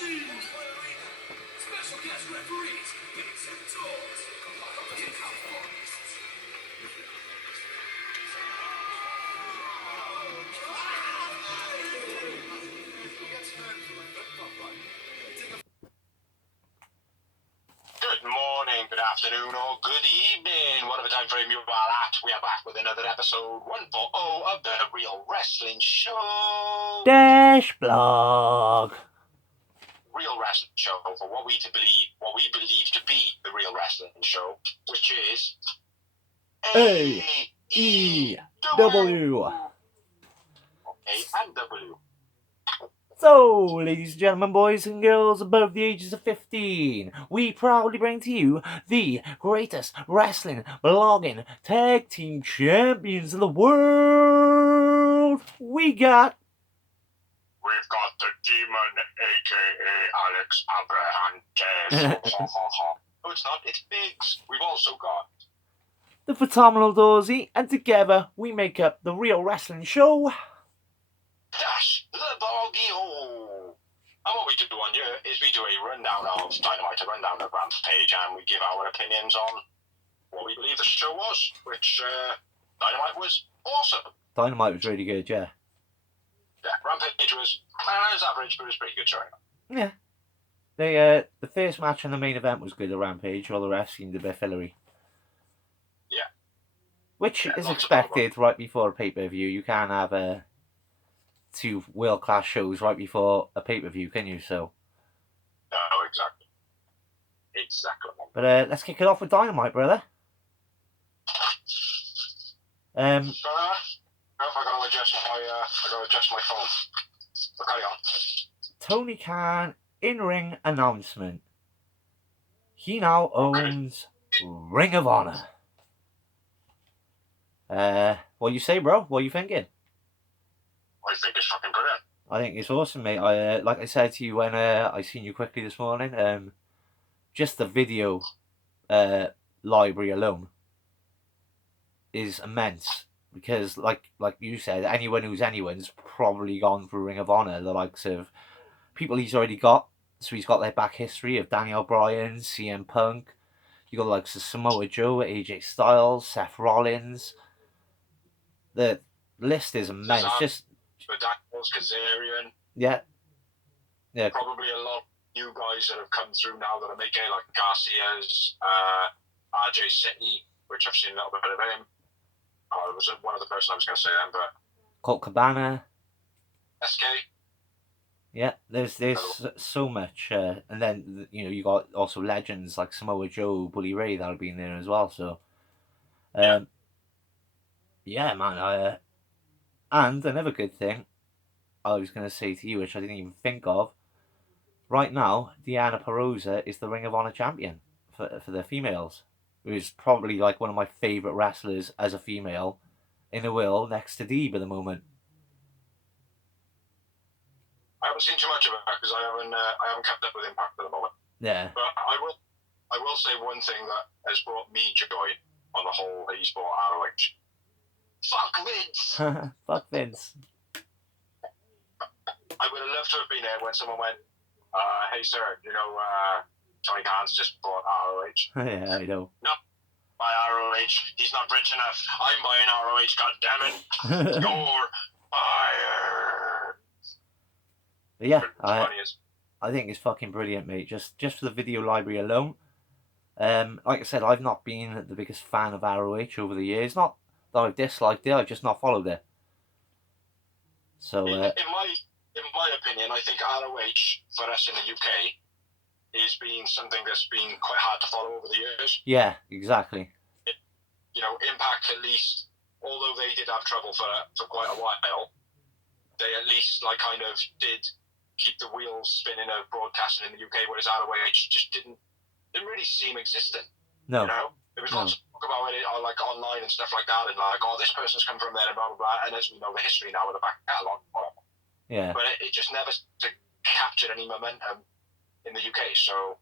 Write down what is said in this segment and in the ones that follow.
Special guest referees, Bigs and Toes. Kick out forests. Good morning, good afternoon, or good evening, whatever time frame you are at. We are back with another episode 140 of the Real Wrestling Show. Dash blog. Real Wrestling Show for what we believe to be the Real Wrestling Show, which is AEW. A&W. So, ladies and gentlemen, boys and girls above the ages of 15, we proudly bring to you the greatest wrestling blogging tag team champions of the world. We've got the Demon, a.k.a. Alex Abrahantes. No, it's not. It's Biggs. We've also got the phenomenal Dorsey, and together we make up the Real Wrestling Show. Dash the Boggy-O. And what we do on here is we do a rundown of Dynamite, a rundown of Rampage, and we give our opinions on what we believe the show was, which Dynamite was awesome. Dynamite was really good, yeah. Yeah, Rampage was average, but it was pretty good showing. Yeah. The first match in the main event was good at Rampage, while the rest seemed a bit fillery. Yeah. Which is expected right before a pay-per-view. You can't have two world-class shows right before a pay-per-view, can you? So. No, exactly. Exactly. But let's kick it off with Dynamite, brother. I gotta adjust my phone. But carry on. Tony Khan in-ring announcement. He now owns Ring of Honor. What you say, bro? What are you thinking? I think it's fucking brilliant. I think it's awesome, mate. Like I said to you when I seen you quickly this morning, just the video library alone is immense. Because, like you said, anyone who's anyone's probably gone through Ring of Honor. The likes of people he's already got. So he's got their back history of Daniel Bryan, CM Punk. You got the likes of Samoa Joe, AJ Styles, Seth Rollins. The list is immense. Just Daniels, Kazarian. Yeah. Probably a lot of new guys that have come through now that are making it, like Garcia's, RJ City, which I've seen a little bit of him. It was one of the person I was going to say then, but Colt Cabana. SK. Yeah, there's so much, and then you got also legends like Samoa Joe, Bully Ray that'll be in there as well. So, yeah, man. And another good thing I was going to say to you, which I didn't even think of. Right now, Deonna Purrazzo is the Ring of Honor champion for the females, who is probably like one of my favorite wrestlers as a female in the world, next to Deeb at the moment. I haven't seen too much of it because I haven't kept up with Impact at the moment. Yeah. But I will say one thing that has brought me joy on the whole eSport ROH. Fuck Vince. Fuck Vince. I would have loved to have been there when someone went, "Hey sir, Tony Khan's just bought ROH." Yeah, I know. No, buy ROH. He's not rich enough. I'm buying ROH. God damn it! You're fired. Yeah, I think it's fucking brilliant, mate. Just for the video library alone. Like I said, I've not been the biggest fan of ROH over the years. Not that I've disliked it, I've just not followed it. So, in my opinion, I think ROH for us in the UK is being something that's been quite hard to follow over the years. Yeah, exactly. Impact at least, although they did have trouble for quite a while, they at least kind of did keep the wheels spinning of broadcasting in the UK, whereas ROH just didn't really seem existent. No. There was lots of talk about it online and stuff like that, and this person's come from there and blah blah blah. And as we know, the history now with the back catalogue. Yeah. But it just never captured any momentum in the UK. So.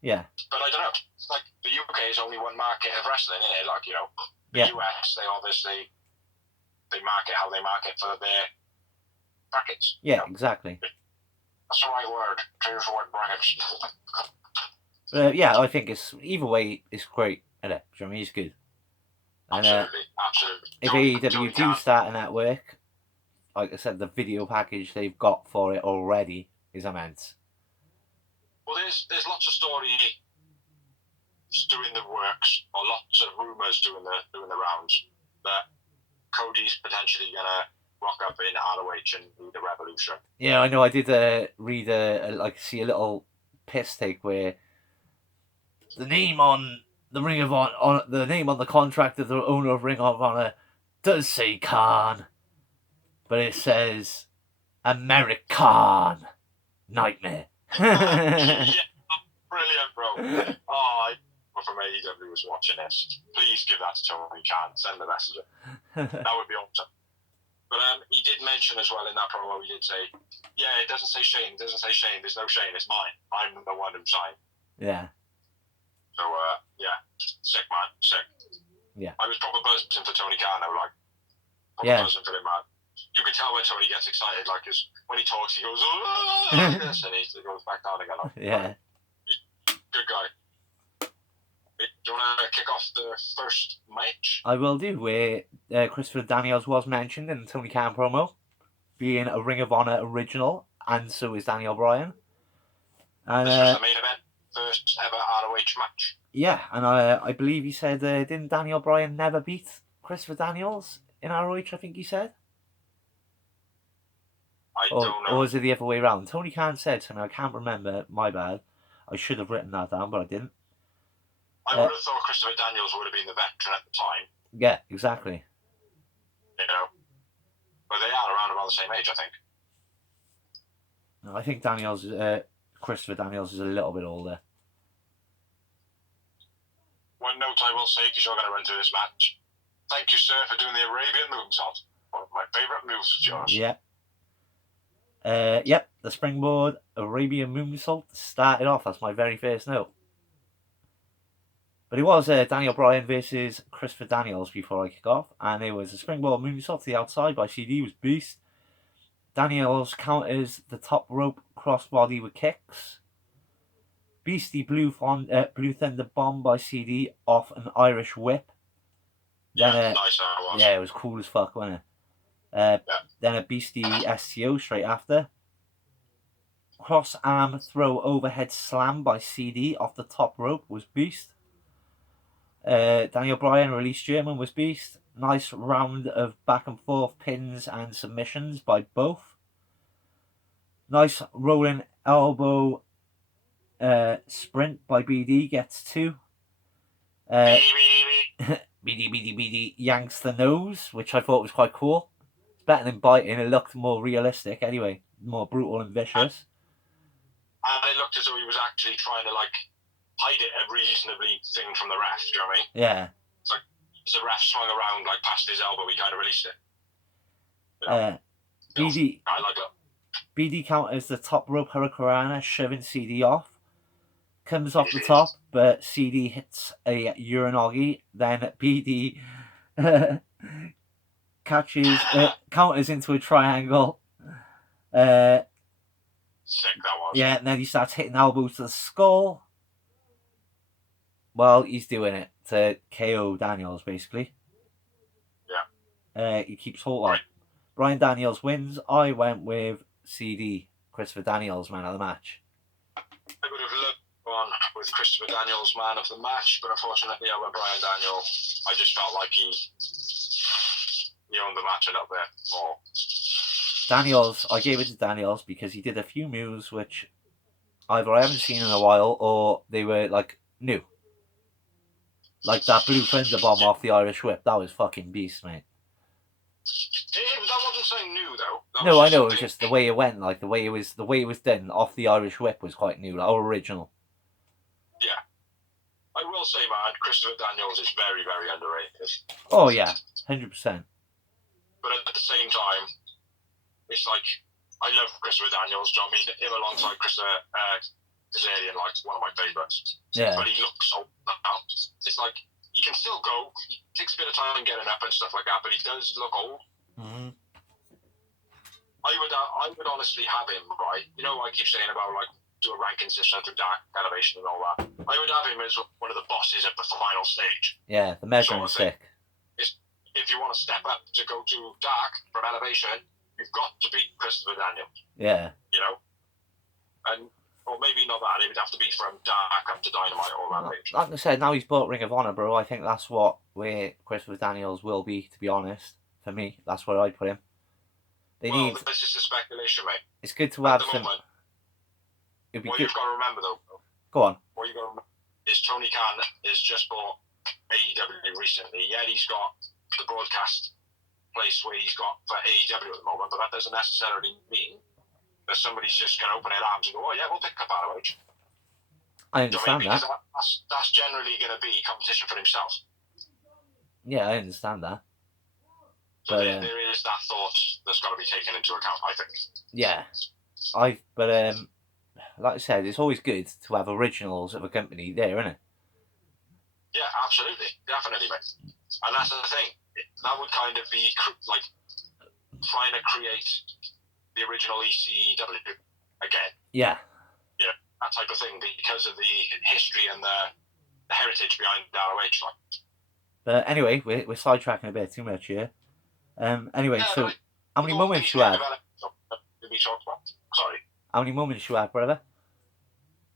Yeah. But I don't know. It's like the UK is only one market of wrestling, isn't it? The US, they obviously market how they market for their brackets. Yeah, exactly. That's the right word. Choose the word braggers. Yeah, I think it's either way. It's great. Isn't it? Do you know what I mean? It's good. And Absolutely. if Tony AEW do Khan. start a network, like I said, the video package they've got for it already is immense. Well, there's lots of stories doing the works, or lots of rumours doing the rounds that Cody's potentially gonna rock up in ROH and lead the Revolution. Yeah, I know. I did read see a little piss take where the name on the Ring of Honor, on the name on the contract of the owner of Ring of Honor does say Khan, but it says American Nightmare. Yeah, brilliant, bro. Oh, from AEW was watching this. Please give that to Tony Khan. Send the message. That would be awesome. But he did mention as well in that promo, he did say, yeah, it doesn't say Shane. It doesn't say Shane. There's no Shane. It's mine. I'm the one who signed. Yeah. So, yeah. Sick, man. Sick. Yeah. I was proper buzzing for Tony Khan. I was like, proper Yeah. buzzing for him, man. You can tell when Tony gets excited, like, cause when he talks, he goes, oh, like this, and he goes back down again. Like, Yeah. Good guy. Do you want to kick off the first match? I will do, where Christopher Daniels was mentioned in the Tony Khan promo, being a Ring of Honor original, and so is Daniel Bryan. And, this was the main event, first ever ROH match. Yeah, and I believe he said, didn't Daniel Bryan never beat Christopher Daniels in ROH, I think he said? I don't know. Or was it the other way around? Tony Khan said something, I can't remember, my bad. I should have written that down, but I didn't. I would have thought Christopher Daniels would have been the veteran at the time. Yeah, exactly. You know? But they are around about the same age, I think. No, I think Christopher Daniels is a little bit older. One note I will say, because you're going to run through this match. Thank you, sir, for doing the Arabian moonsault. One of my favourite moves is yours. Yep. Yep, the springboard Arabian moonsault started off. That's my very first note. But it was Daniel Bryan versus Christopher Daniels before I kick off, and it was a springboard moonsault to the outside by CD, was beast. Daniels counters the top rope crossbody with kicks. Beastie Blue Thunder bomb by CD off an Irish whip. Then, nice that was. Yeah, it was cool as fuck, wasn't it? Then a Beastie STO straight after. Cross arm throw overhead slam by CD off the top rope was beast. Daniel Bryan released German was beast. Nice round of back and forth pins and submissions by both. Nice rolling elbow sprint by BD gets 2. BD yanks the nose, which I thought was quite cool. It's better than biting. It looked more realistic anyway, more brutal and vicious. And it looked as though he was actually trying to hide it a reasonably thing from the ref. Do you know what I mean? Yeah. It's like as the ref swung around past his elbow, he kind of released it. BD. I like that. BD counters the top rope hurricanrana, shoving CD off. Comes off the top, but CD hits a Uranagi. Then BD counters into a triangle. Sick that was. Yeah, and then he starts hitting elbows to the skull. Well, he's doing it to KO Daniels, basically. Yeah. He keeps hold on. Bryan Daniels wins. I went with CD, Christopher Daniels, man of the match. I would have loved one with Christopher Daniels, man of the match, but unfortunately I went Bryan Daniels. I just felt like he owned the match a little bit more. Daniels, I gave it to Daniels because he did a few moves which either I haven't seen in a while or they were new. Like that Blue Thunder bomb off the Irish whip. That was fucking beast, mate. That wasn't saying new though. No, I know. It was just the way it went. The way it was done off the Irish whip was quite new, or original. Yeah, I will say, man, Christopher Daniels is very, very underrated. Oh yeah, 100%. But at the same time, it's I love Christopher Daniels. Do you know what I mean? Him alongside Christopher Kazarian, one of my favourites. Yeah. But he looks so out. It's he can still go. He takes a bit of time getting up and stuff like that, but he does look old. Mm-hmm. I I would honestly have him, right? You know, I keep saying about like do a ranking system through Dark Elevation and all that. I would have him as one of the bosses at the final stage. Yeah, the measuring stick. If you want to step up to go to Dark from Elevation, you've got to beat Christopher Daniels. Yeah. You know, and or maybe not that. It would have to be from Dark up to Dynamite or Rampage. Like I said, now he's bought Ring of Honor, bro. I think that's where Christopher Daniels will be. To be honest, for me, that's where I'd put him. This is a speculation, mate. It's good to have at the some. Moment, It'd be what good. you've got to remember, though. Go on. What you got to remember is Tony Khan has just bought AEW recently. Yeah, he's got the broadcast place where he's got for AEW at the moment, but that doesn't necessarily mean that somebody's just going to open their arms and go, oh yeah, we'll pick up ROH. I understand that. That's generally going to be competition for himself. Yeah, I understand that. So there is that thought that's got to be taken into account, I think. Yeah, like I said, it's always good to have originals of a company there, isn't it? Yeah, absolutely, definitely, mate. And that's the thing. That would kind of be like trying to create the original ECW again. Yeah. Yeah, that type of thing because of the history and the heritage behind ROH. Like. But anyway, we're sidetracking a bit too much here. Anyway, yeah, so how many moments you had? Sorry. How many moments you had, brother?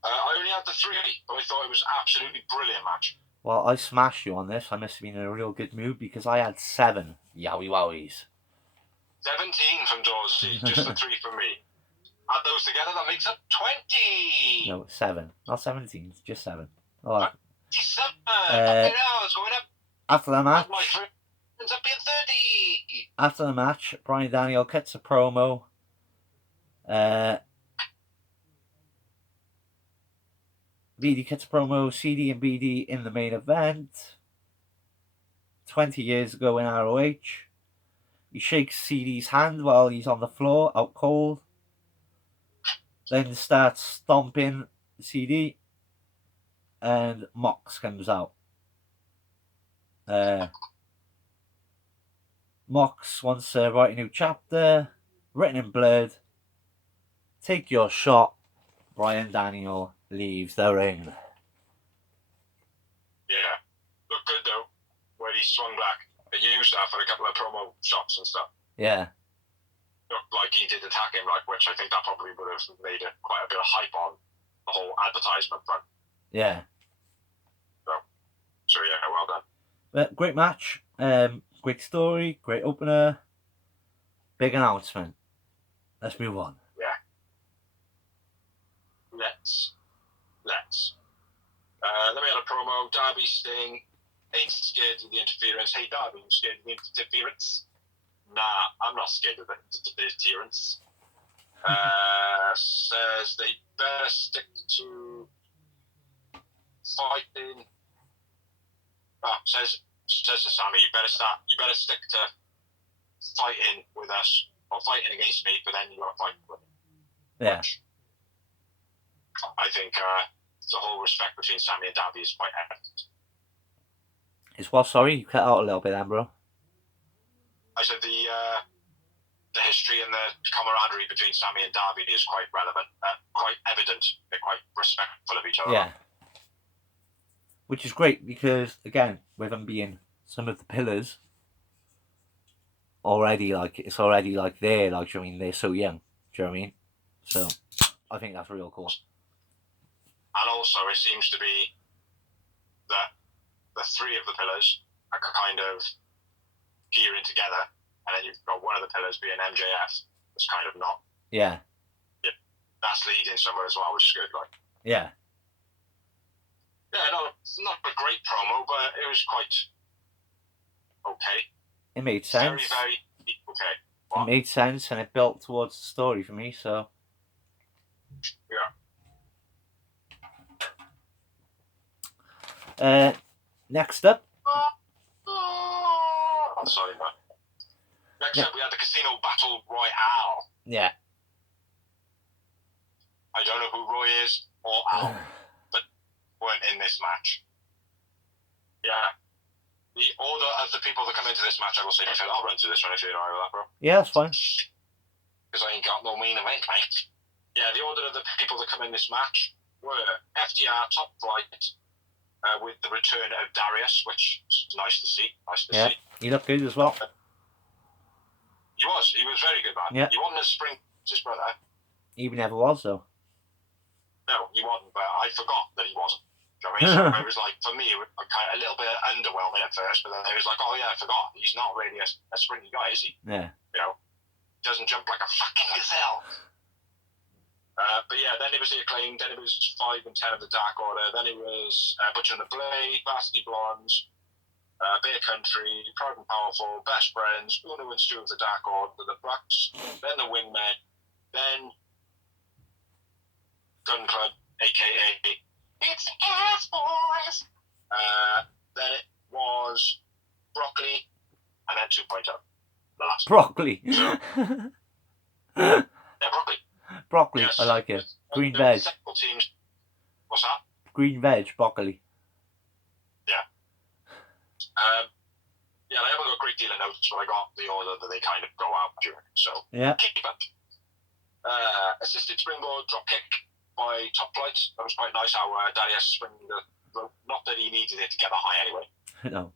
I only had the 3, but I thought it was absolutely brilliant match. Well, I smashed you on this. I must have been in a real good mood because I had 7. Yowie wowies. 17 from Dorsey, just the 3 from me. Add those together, that makes up 20! No, 7. Not 17, just 7. All right. 27! Okay, now it's going up. After the match... My 3 ends up being 30! After the match, Bryan Daniel cuts a promo. BD cuts a promo, CD and BD in the main event. 20 years ago in ROH. He shakes CD's hand while he's on the floor, out cold. Then starts stomping CD. And Mox comes out. Mox wants to write a new chapter. Written in blood. Take your shot. Bryan Daniel leaves the ring. Yeah. Looked good though, where he swung back. They used that for a couple of promo shots and stuff. Yeah. Looked like he did attack him, like, which I think that probably would have made quite a bit of hype on the whole advertisement front. Yeah. So yeah, well done. But great match. Great story. Great opener. Big announcement. Let's move on. Yeah. Let's. Then we had a promo. Darby Sting ain't scared of the interference. Hey Darby, you scared of the interference? Nah, I'm not scared of the interference. Says they better stick to fighting. Says to Sammy, you better stick to fighting with us or fighting against me, but then you got to fight with me. Yeah. Which I think the whole respect between Sammy and Darby is quite evident. It's what? Sorry, you cut out a little bit then, bro. I said the history and the camaraderie between Sammy and Darby is quite relevant, quite evident. They're quite respectful of each other. Yeah. Which is great because, again, with them being some of the pillars already, it's already there, I mean, they're so young. Do you know what I mean? So, I think that's real cool. And also, it seems to be that the 3 of the pillars are kind of gearing together, and then you've got one of the pillars being MJF. It's kind of not. Yeah. Yeah, that's leading somewhere as well, which is good. Like. Yeah. Yeah, not a great promo, but it was quite okay. It made sense. Very, very okay. What? It made sense, and it built towards the story for me, so... Yeah. Next up... I'm sorry, man. Next up, we had the Casino Battle Royale. Yeah. I don't know who Roy is or Al, but weren't in this match. Yeah. The order of the people that come into this match, I will say, I'll run through this one if you're alright with that, bro. Yeah, that's fine. because I ain't got no main event, mate. Yeah, the order of the people that come in this match were FDR top flight with the return of Darius, which is nice to see. Yeah, he looked good as well. He was very good, man. Yeah. He wasn't as spring as his brother. He never was, though. No, he wasn't, but I forgot that he wasn't. Do you know what I mean? So it was like, for me, it was kind of a little bit underwhelming at first, but then it was like, oh yeah, I forgot. He's not really a sprinty guy, is he? Yeah. You know, doesn't jump like a fucking gazelle. But yeah, then it was the Acclaimed, then it was 5 and 10 of the Dark Order, then it was Butcher and the Blade, Varsity Blondes, Bear Country, Proud and Powerful, Best Friends, Uno and Stu of the Dark Order, the Bucks, then the Wingmen, then Gun Club, aka It's Ass Boys. Then it was Broccoli, and then 2.0. The last Broccoli. So, yeah, Broccoli. Broccoli, Yes. I like it. Green The veg. technical teams. What's that? Green veg, broccoli. Yeah, I haven't got a great deal of notes, but I got the order that they kind of go out during. So Yeah. keep it. Assisted springboard drop kick by Top Flight. That was quite nice how Darius spring the rope. Not that he needed it to get the high anyway. No.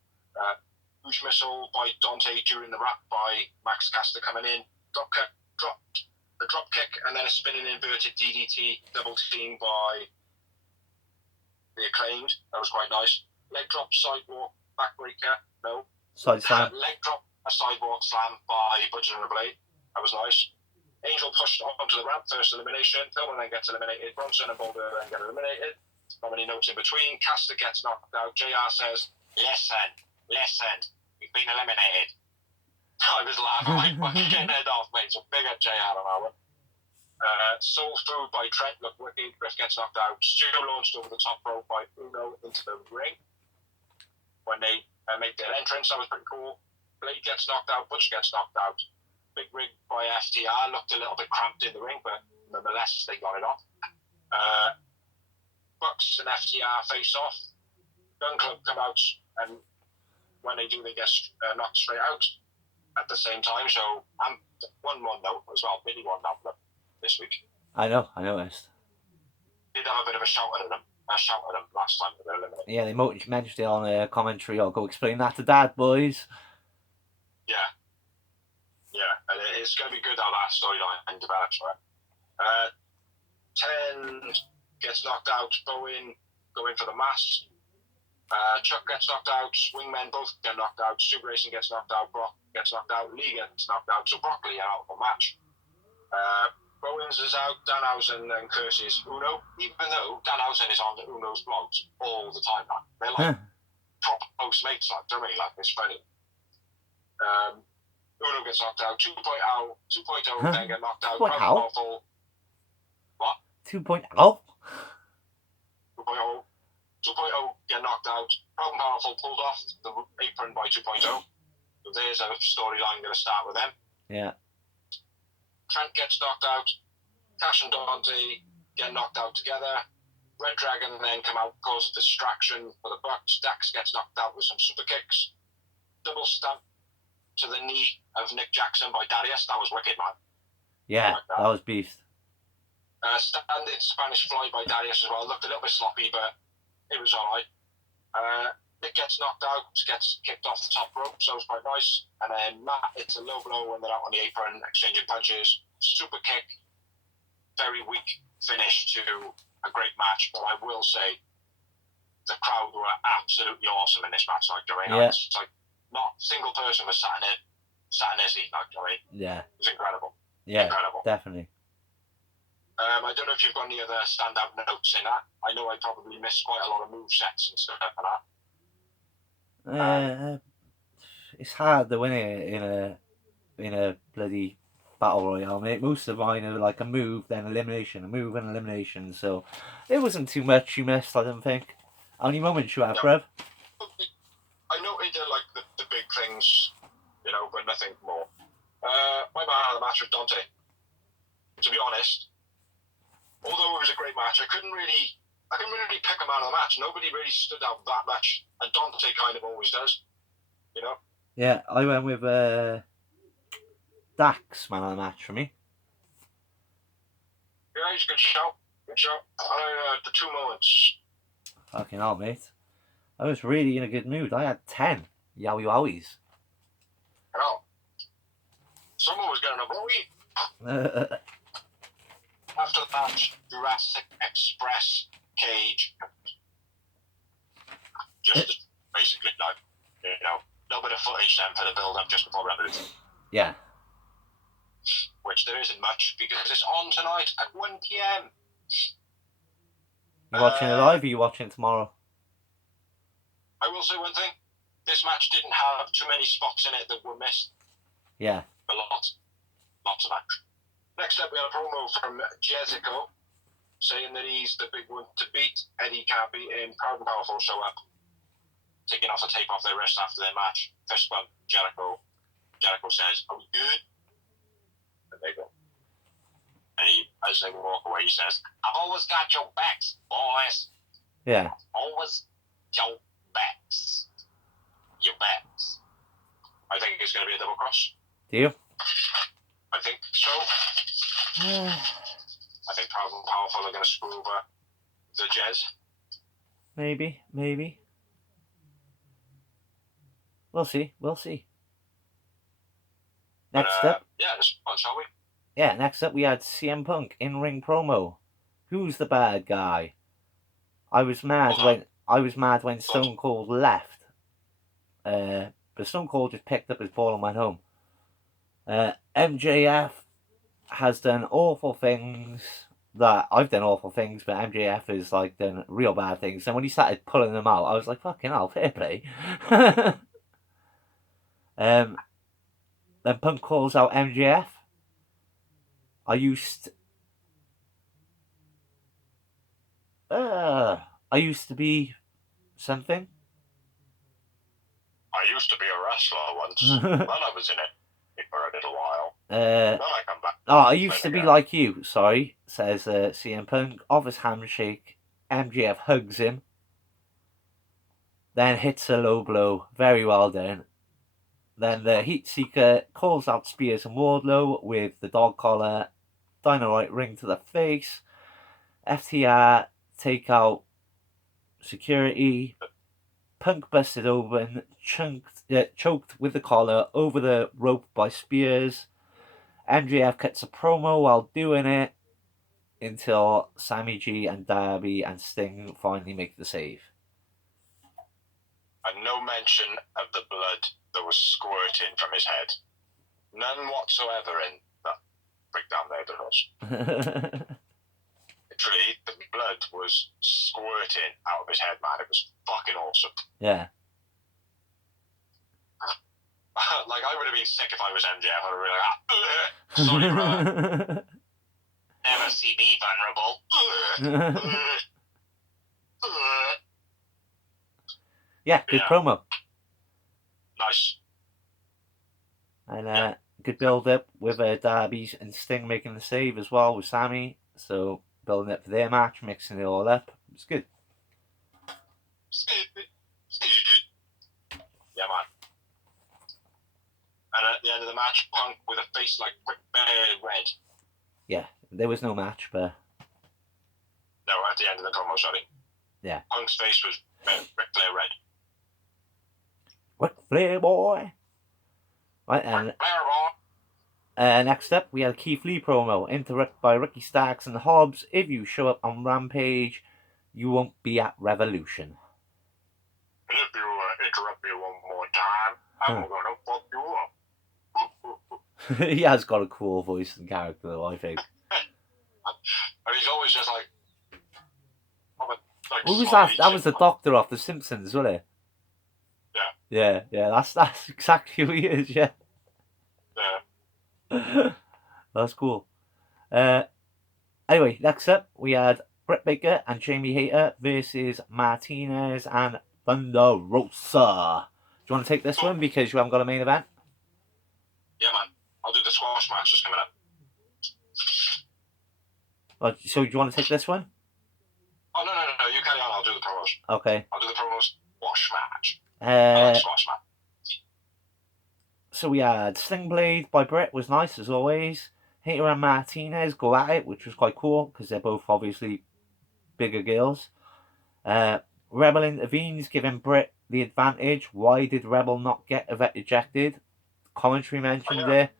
Huge missile by Dante during the wrap by Max Caster coming in. A drop kick, and then a spinning inverted DDT double team by the Acclaimed. That was quite nice. Leg drop, sidewalk, backbreaker. No. Side slam. Leg drop, a sidewalk slam by Butcher and the Blade. That was nice. Angel pushed onto the ramp, first elimination. Pillman then gets eliminated. Bronson and Boulder then get eliminated. Not many notes in between. Caster gets knocked out. JR says, listen, we've been eliminated. I was laughing my fucking head off, mate. So big at JR on that one. Soul Food by Trent looked wicked. Griff gets knocked out. Stu launched over the top rope by Uno into the ring. When they made their entrance, that was pretty cool. Blade gets knocked out. Butch gets knocked out. Big rig by FTR looked a little bit cramped in the ring, but nonetheless, they got it off. Bucks and FTR face off. Gun Club come out, and when they do, they get knocked straight out at the same time. So, one note as well, Billy won that this week. I know, it's. Did have a bit of a shout at them last time they were eliminated. Yeah, they mentioned it on commentary. I'll go explain that to Dad, boys. Yeah, and it's going to be good how that storyline develops, right? 10 gets knocked out, Bowen going for the mask. Chuck gets knocked out, Wingmen both get knocked out, Stu Grayson gets knocked out, Brock gets knocked out, Lee gets knocked out, so Broccoli out of the match. Bowens is out, Danhausen and curses Uno, even though Danhausen is on Uno's blogs all the time now. They're like proper postmates, like, do you know what I mean? Like, it's funny. Uno gets knocked out, 2.0 then get knocked out. 2.0? What? 2.0? 2.0 get knocked out. Proud and Powerful pulled off the apron by 2.0. So there's a storyline going to start with them. Yeah. Trent gets knocked out. Cash and Dante get knocked out together. Red Dragon then come out, cause a distraction for the Bucks. Dax gets knocked out with some super kicks. Double stamp to the knee of Nick Jackson by Darius. That was wicked, man. Yeah, like that was beast. Standing Spanish Fly by Darius as well. Looked a little bit sloppy, but it was alright. Nick gets knocked out, gets kicked off the top rope, so it was quite nice. And then Matt hits a low blow when they're out on the apron, exchanging punches. Super kick. Very weak finish to a great match, but I will say the crowd were absolutely awesome in this match. Like, I mean, Yeah. it's like not a single person was sat in their seat. Like, I mean, Yeah. it was incredible. Yeah, Incredible. definitely. I don't know if you've got any other standout notes in that. I know I probably missed quite a lot of move sets and stuff like that. It's hard to win it in a bloody battle royale, mate. Most of mine are like a move, then elimination, a move and elimination. So it wasn't too much you missed, I don't think. How many moments you have, No. Brev? I noted like the big things, you know, but nothing more. My man of the match was Dante. To be honest, although it was a great match, I couldn't really pick a man of the match. Nobody really stood out that much, and Dante kind of always does, you know. Yeah, I went with Dax, man of the match for me. Rampage, good show. Good show. The 2 moments. Fucking hell, mate. I was really in a good mood. I had 10 yowie wowies. You know, someone was getting a blowy. After the match, Jurassic Express cage. Just basically, like, you know, a little bit of footage then for the build-up just before Revolution. Yeah. Which there isn't much because it's on tonight at 1 p.m. You watching it live or you watching it tomorrow? I will say one thing. This match didn't have too many spots in it that were missed. Yeah. A lot. Lots of action. Next up, we had a promo from Jessico saying that he's the big one to beat. Eddie can't beat him. Proud and Powerful show up, taking off the tape off their wrists after their match. Fist bump, Jericho. Jericho says, "Are we good?" And they go. And as they walk away, he says, "I've always got your backs, boys. Yeah. Always your backs. Your backs." I think it's going to be a double cross. Do you? I think so. I think Proud and Powerful are going to screw over the Jez. Maybe. We'll see. Next up. Yeah, this one, shall we? Yeah, next up we had CM Punk in-ring promo. Who's the bad guy? I was mad when Stone Cold left. But Stone Cold just picked up his ball and went home. MJF has done awful things that I've done awful things, but MJF has like done real bad things. And when he started pulling them out, I was like, fucking hell, fair play. Then Punk calls out MJF. I used to be something. I used to be a wrestler once. Then I was in it for a little while. Then I come back. I used to be like you, sorry, says CM Punk. Offers handshake. MJF hugs him. Then hits a low blow. Very well done. Then the Heat Seeker calls out Spears and Wardlow with the dog collar. Dynamite ring to the face. FTR take out security. Punk busted open, choked with the collar over the rope by Spears. MJF cuts a promo while doing it until Sammy G and Darby and Sting finally make the save. And no mention of the blood that was squirting from his head. None whatsoever in that breakdown there, there was. Literally, the blood was squirting out of his head, man. It was fucking awesome. Yeah. Like, I would have been sick if I was MJF. I would have been like, sorry, bro. Never see me vulnerable. Yeah, good promo. Nice. And good build up with Darby and Sting making the save as well with Sammy. So building up for their match, mixing it all up. It's good. Yeah, man. And at the end of the match, Punk with a face like Rick red. Yeah, there was no match, but... No, at the end of the promo, sorry. Yeah. Punk's face was Ric Flair red. Ric Flair, boy! Right, and next up, we had a Keith Lee promo, interrupted by Ricky Starks and Hobbs. If you show up on Rampage, you won't be at Revolution. And if you interrupt me one more time, I'm gonna fuck you up. He has got a cool voice and character, though, I think. And he's always just like Who was that? That was the Doctor off The Simpsons, wasn't it? Yeah. Yeah, that's exactly who he is, yeah. Yeah. That's cool. Anyway, next up, we had Britt Baker and Jamie Hayter versus Martinez and Thunder Rosa. Do you want to take this one because you haven't got a main event? Yeah, man. I'll do the squash match that's coming up. So do you want to take this one? Oh, no. You carry on. I'll do the promos. Okay. I'll do the promos. Squash match. I like squash match. So we had Sling Blade by Britt, was nice as always. Hater and Martinez go at it, which was quite cool because they're both obviously bigger girls. Rebel intervenes, giving Britt the advantage. Why did Rebel not get ejected? Commentary mentioned it.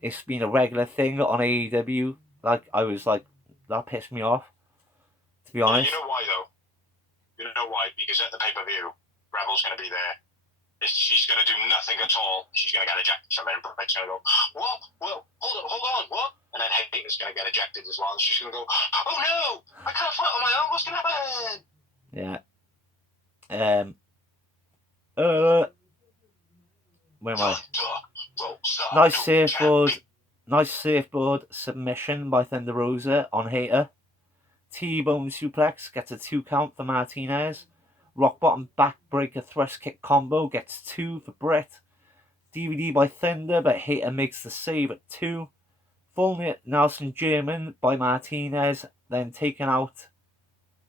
It's been a regular thing on AEW. Like, I was like, that pissed me off, to be honest. You know why, though? You know why? Because at the pay-per-view, Rebel's going to be there. She's going to do nothing at all. She's going to get ejected. So then Britt's going to go, what? Well, hold on, what? And then Hayden's going to get ejected as well. And she's going to go, oh no, I can't fight on my own. What's going to happen? Yeah. Where am I? Nice surfboard submission by Thunder Rosa on Hater. T-bone suplex gets a 2 count for Martinez. Rock bottom backbreaker thrust kick combo gets 2 for Britt. DVD by Thunder, but Hater makes the save at 2. Full Nelson German by Martinez, then taken out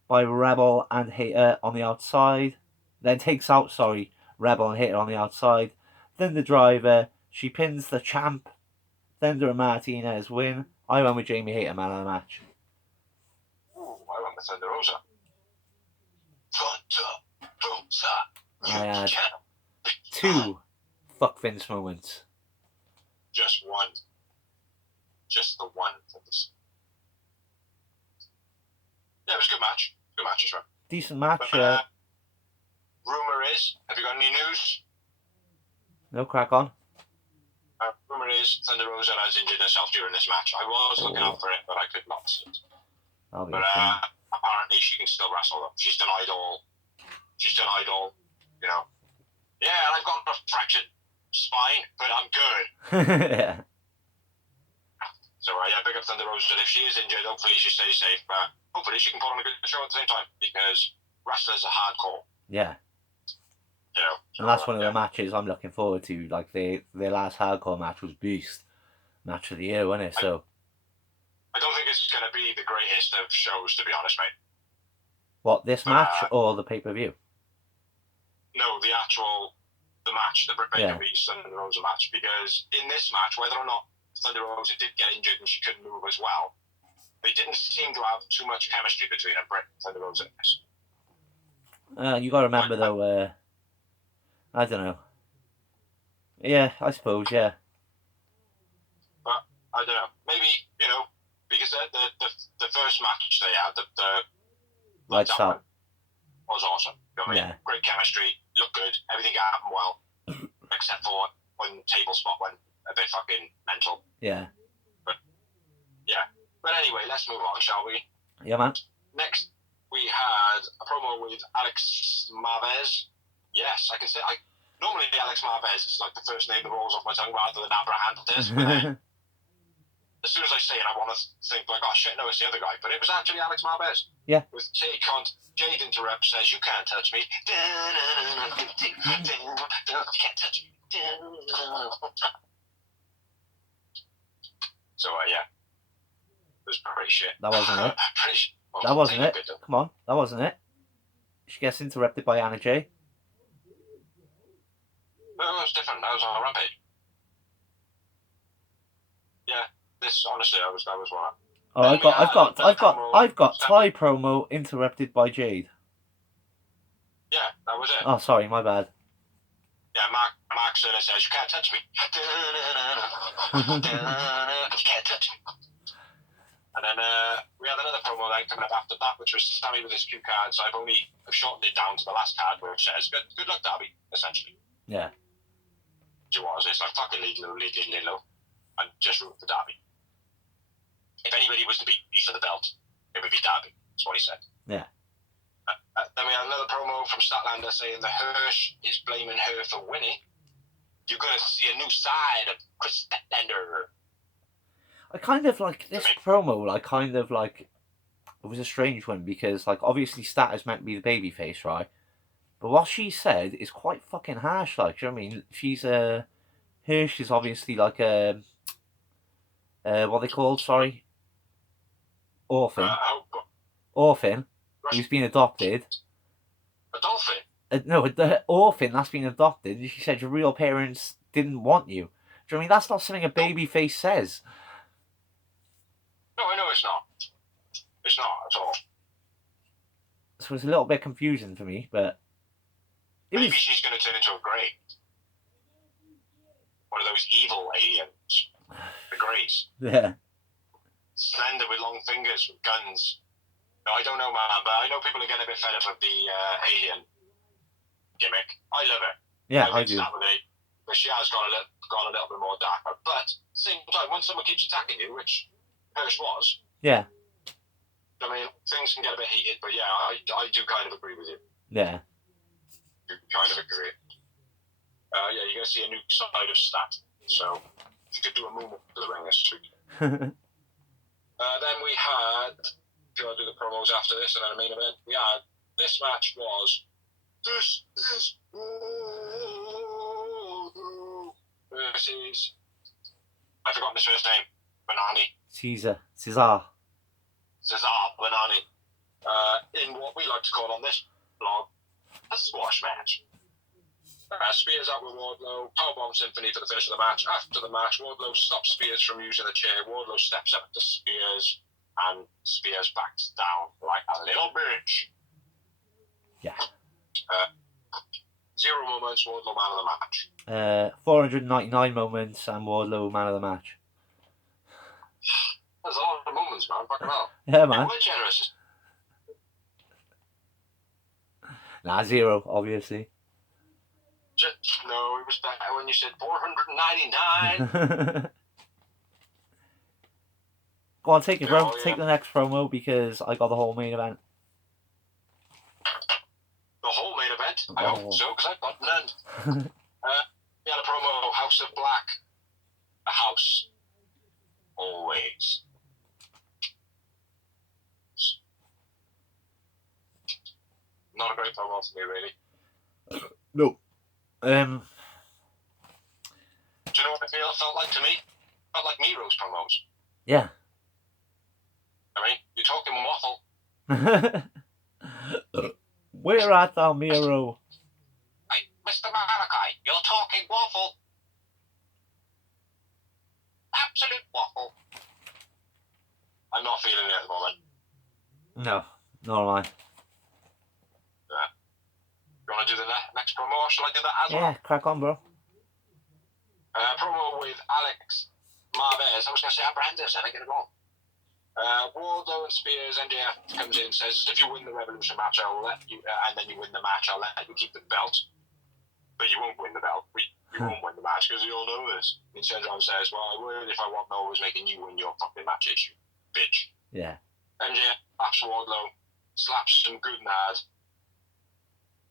by Rebel and Hater on the outside. Then takes out, Rebel and Hater on the outside. Thunder driver, she pins the champ. Thunder and Martinez win. I went with Jamie Hater man of the match. Ooh, I went with Thunder Rosa. I had 2 fuck Vince moments. Just one. Just the one. Yeah, it was a good match. Good match as well. Decent match. But, rumour is, have you got any news? No, crack on. Rumour is Thunder Rosa has injured herself during this match. I was looking out for it, but I could not see it. But apparently she can still wrestle them. She's denied all, you know. Yeah, I've got a fractured spine, but I'm good. Yeah. So yeah, big up Thunder Rosa. If she is injured, hopefully she stays safe. But hopefully she can put on a good show at the same time because wrestlers are hardcore. Yeah. You know, so, and that's one of the matches I'm looking forward to. Like their last hardcore match was Beast, match of the year, wasn't it? So I don't think it's going to be the greatest of shows, to be honest, mate. What, this match or the pay-per-view? No, the match, the Britt Baker Beast Thunder Rosa match. Because in this match, whether or not Thunder Rosa did get injured and she couldn't move as well, they didn't seem to have too much chemistry between them, Britt and Thunder Rosa. You got to remember though. I don't know. Yeah, I suppose. Yeah. But I don't know. Maybe because the first match they had, the Lights Out was awesome. You know what I mean? Great chemistry, looked good, everything happened well, except for when table spot went a bit fucking mental. Yeah. But anyway, let's move on, shall we? Yeah, man. Next, we had a promo with Alex Marvez. Yes, I can say. Normally Alex Marvez is like the first name that rolls off my tongue rather than Abraham does. But then, as soon as I say it, I want to think like, oh shit, no, it's the other guy. But it was actually Alex Marvez. Yeah. With Jade interrupts, says, "You can't touch me. You can't touch me." So yeah, it was pretty shit. That wasn't it. Well, that wasn't it. Good, come on, that wasn't it. She gets interrupted by Anna Jay. No, it was different. That was on a Rampage. Yeah, this honestly, I was one. Oh, I've got Thai promo interrupted by Jade. Yeah, that was it. Oh, sorry, my bad. Yeah, Mark Cerner says, "You can't touch me." You can't touch me. And then we had another promo then coming up after that, which was Sammy with his cue cards. I've shortened it down to the last card, which says, "Good luck, Darby," essentially. Yeah. It's like fucking lead low, and just root for Darby. If anybody was to beat me for the belt, it would be Darby. That's what he said. Yeah. Then we had another promo from Statlander saying the Hirsch is blaming her for winning. You're going to see a new side of Chris Statlander. I kind of like this promo. It was a strange one because, like, obviously Stat is meant to be the babyface, right? But what she said is quite fucking harsh. Like, you know what I mean? She's Hirsch is obviously like a what are they called? Sorry, orphan. Orphan. Who's been adopted. A dolphin? No, the orphan that's been adopted. She said your real parents didn't want you. Do you know what I mean? That's not something a babyface says. No, it's not. It's not at all. So it's a little bit confusing for me, but Maybe she's going to turn into a grey. One of those evil aliens. The greys. Yeah. Slender with long fingers with guns. No, I don't know, man, but I know people are getting a bit fed up of the alien gimmick. I love it. Yeah, I think do. that with it, but she has gone a little bit more darker. But at the same time, when someone keeps attacking you, which Hirsch was, Yeah. I mean, things can get a bit heated. But yeah, I do kind of agree with you. Yeah. I do kind of agree. Yeah, you're going to see a new side of Stat. So you could do a moonwalk to the ring this week. Then we had, if you want to do the promos after this and then a main event, we had, this match was, this is versus, I've forgotten his first name, Banani. Caesar. Cesar Banani. In what we like to call on this blog, a squash match. Spears out with Wardlow, powerbomb Symphony for the finish of the match. After the match, Wardlow stops Spears from using the chair. Wardlow steps up to Spears, and Spears backs down like a little bitch. Yeah. 0 moments, Wardlow man of the match. 499 moments and Wardlow man of the match. There's a lot of moments, man. Fucking hell. Yeah, man. We're generous. Nah, 0, obviously. No, it was better when you said 499. Go on, take it, bro. Oh, yeah. Take the next promo because I got the whole main event. The whole main event? I hope so, because I've got none. We had a promo, House of Black. A house. Always. Not a great promo for me, really. No. Do you know what it felt like to me? It felt like Miro's promos. Yeah. I mean, you're talking waffle. Where art thou, Miro? Hey, Mr. Malachi, you're talking waffle. Absolute waffle. I'm not feeling it at the moment. No, nor am I. You want to do the next promo, or shall I do that as well? Yeah, crack on, bro. Promo with Alex Marvez. I was going to say Abrantes, and I get it wrong. Wardlow and Spears, MJF comes in and says, if you win the Revolution match, I'll let you, and then you win the match, I'll let you keep the belt. But you won't win the belt. You won't win the match, because you all know this. He turns around and says, well, I would if I want no was making you win your fucking match issue, bitch. Yeah. MJF slaps Wardlow, slaps him good and hard.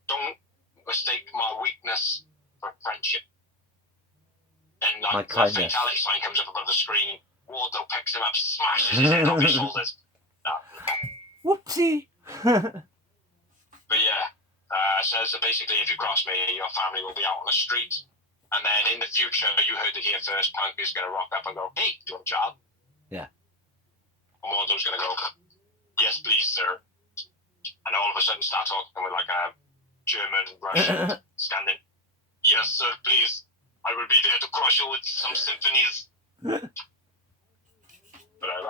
Don't mistake my weakness for friendship. And like the fatality sign comes up above the screen. Wardlow picks him up, smashes his head off his shoulders. Whoopsie. But yeah, says that basically if you cross me, your family will be out on the street. And then in the future, you heard it here first, Punk is going to rock up and go, hey, do you want a job? Yeah. And Wardlow's going to go, yes, please, sir. And all of a sudden start talking with like a German, Russian, standing. Yes, sir, please. I will be there to crush you with some symphonies. But that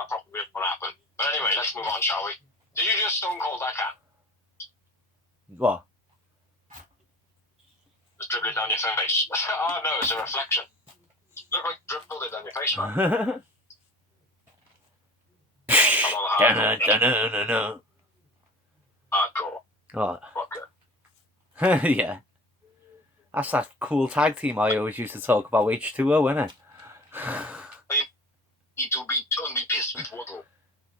probably won't happen. But anyway, let's move on, shall we? Did you just stone cold that cat? What? Just dribble it down your face. Oh no, it's a reflection. Look like you dribbled it down your face, man. Hardcore. What? Fucker. Yeah. That's that cool tag team I always used to talk about, H2O, isn't it? Need to be only pissed with Waddle.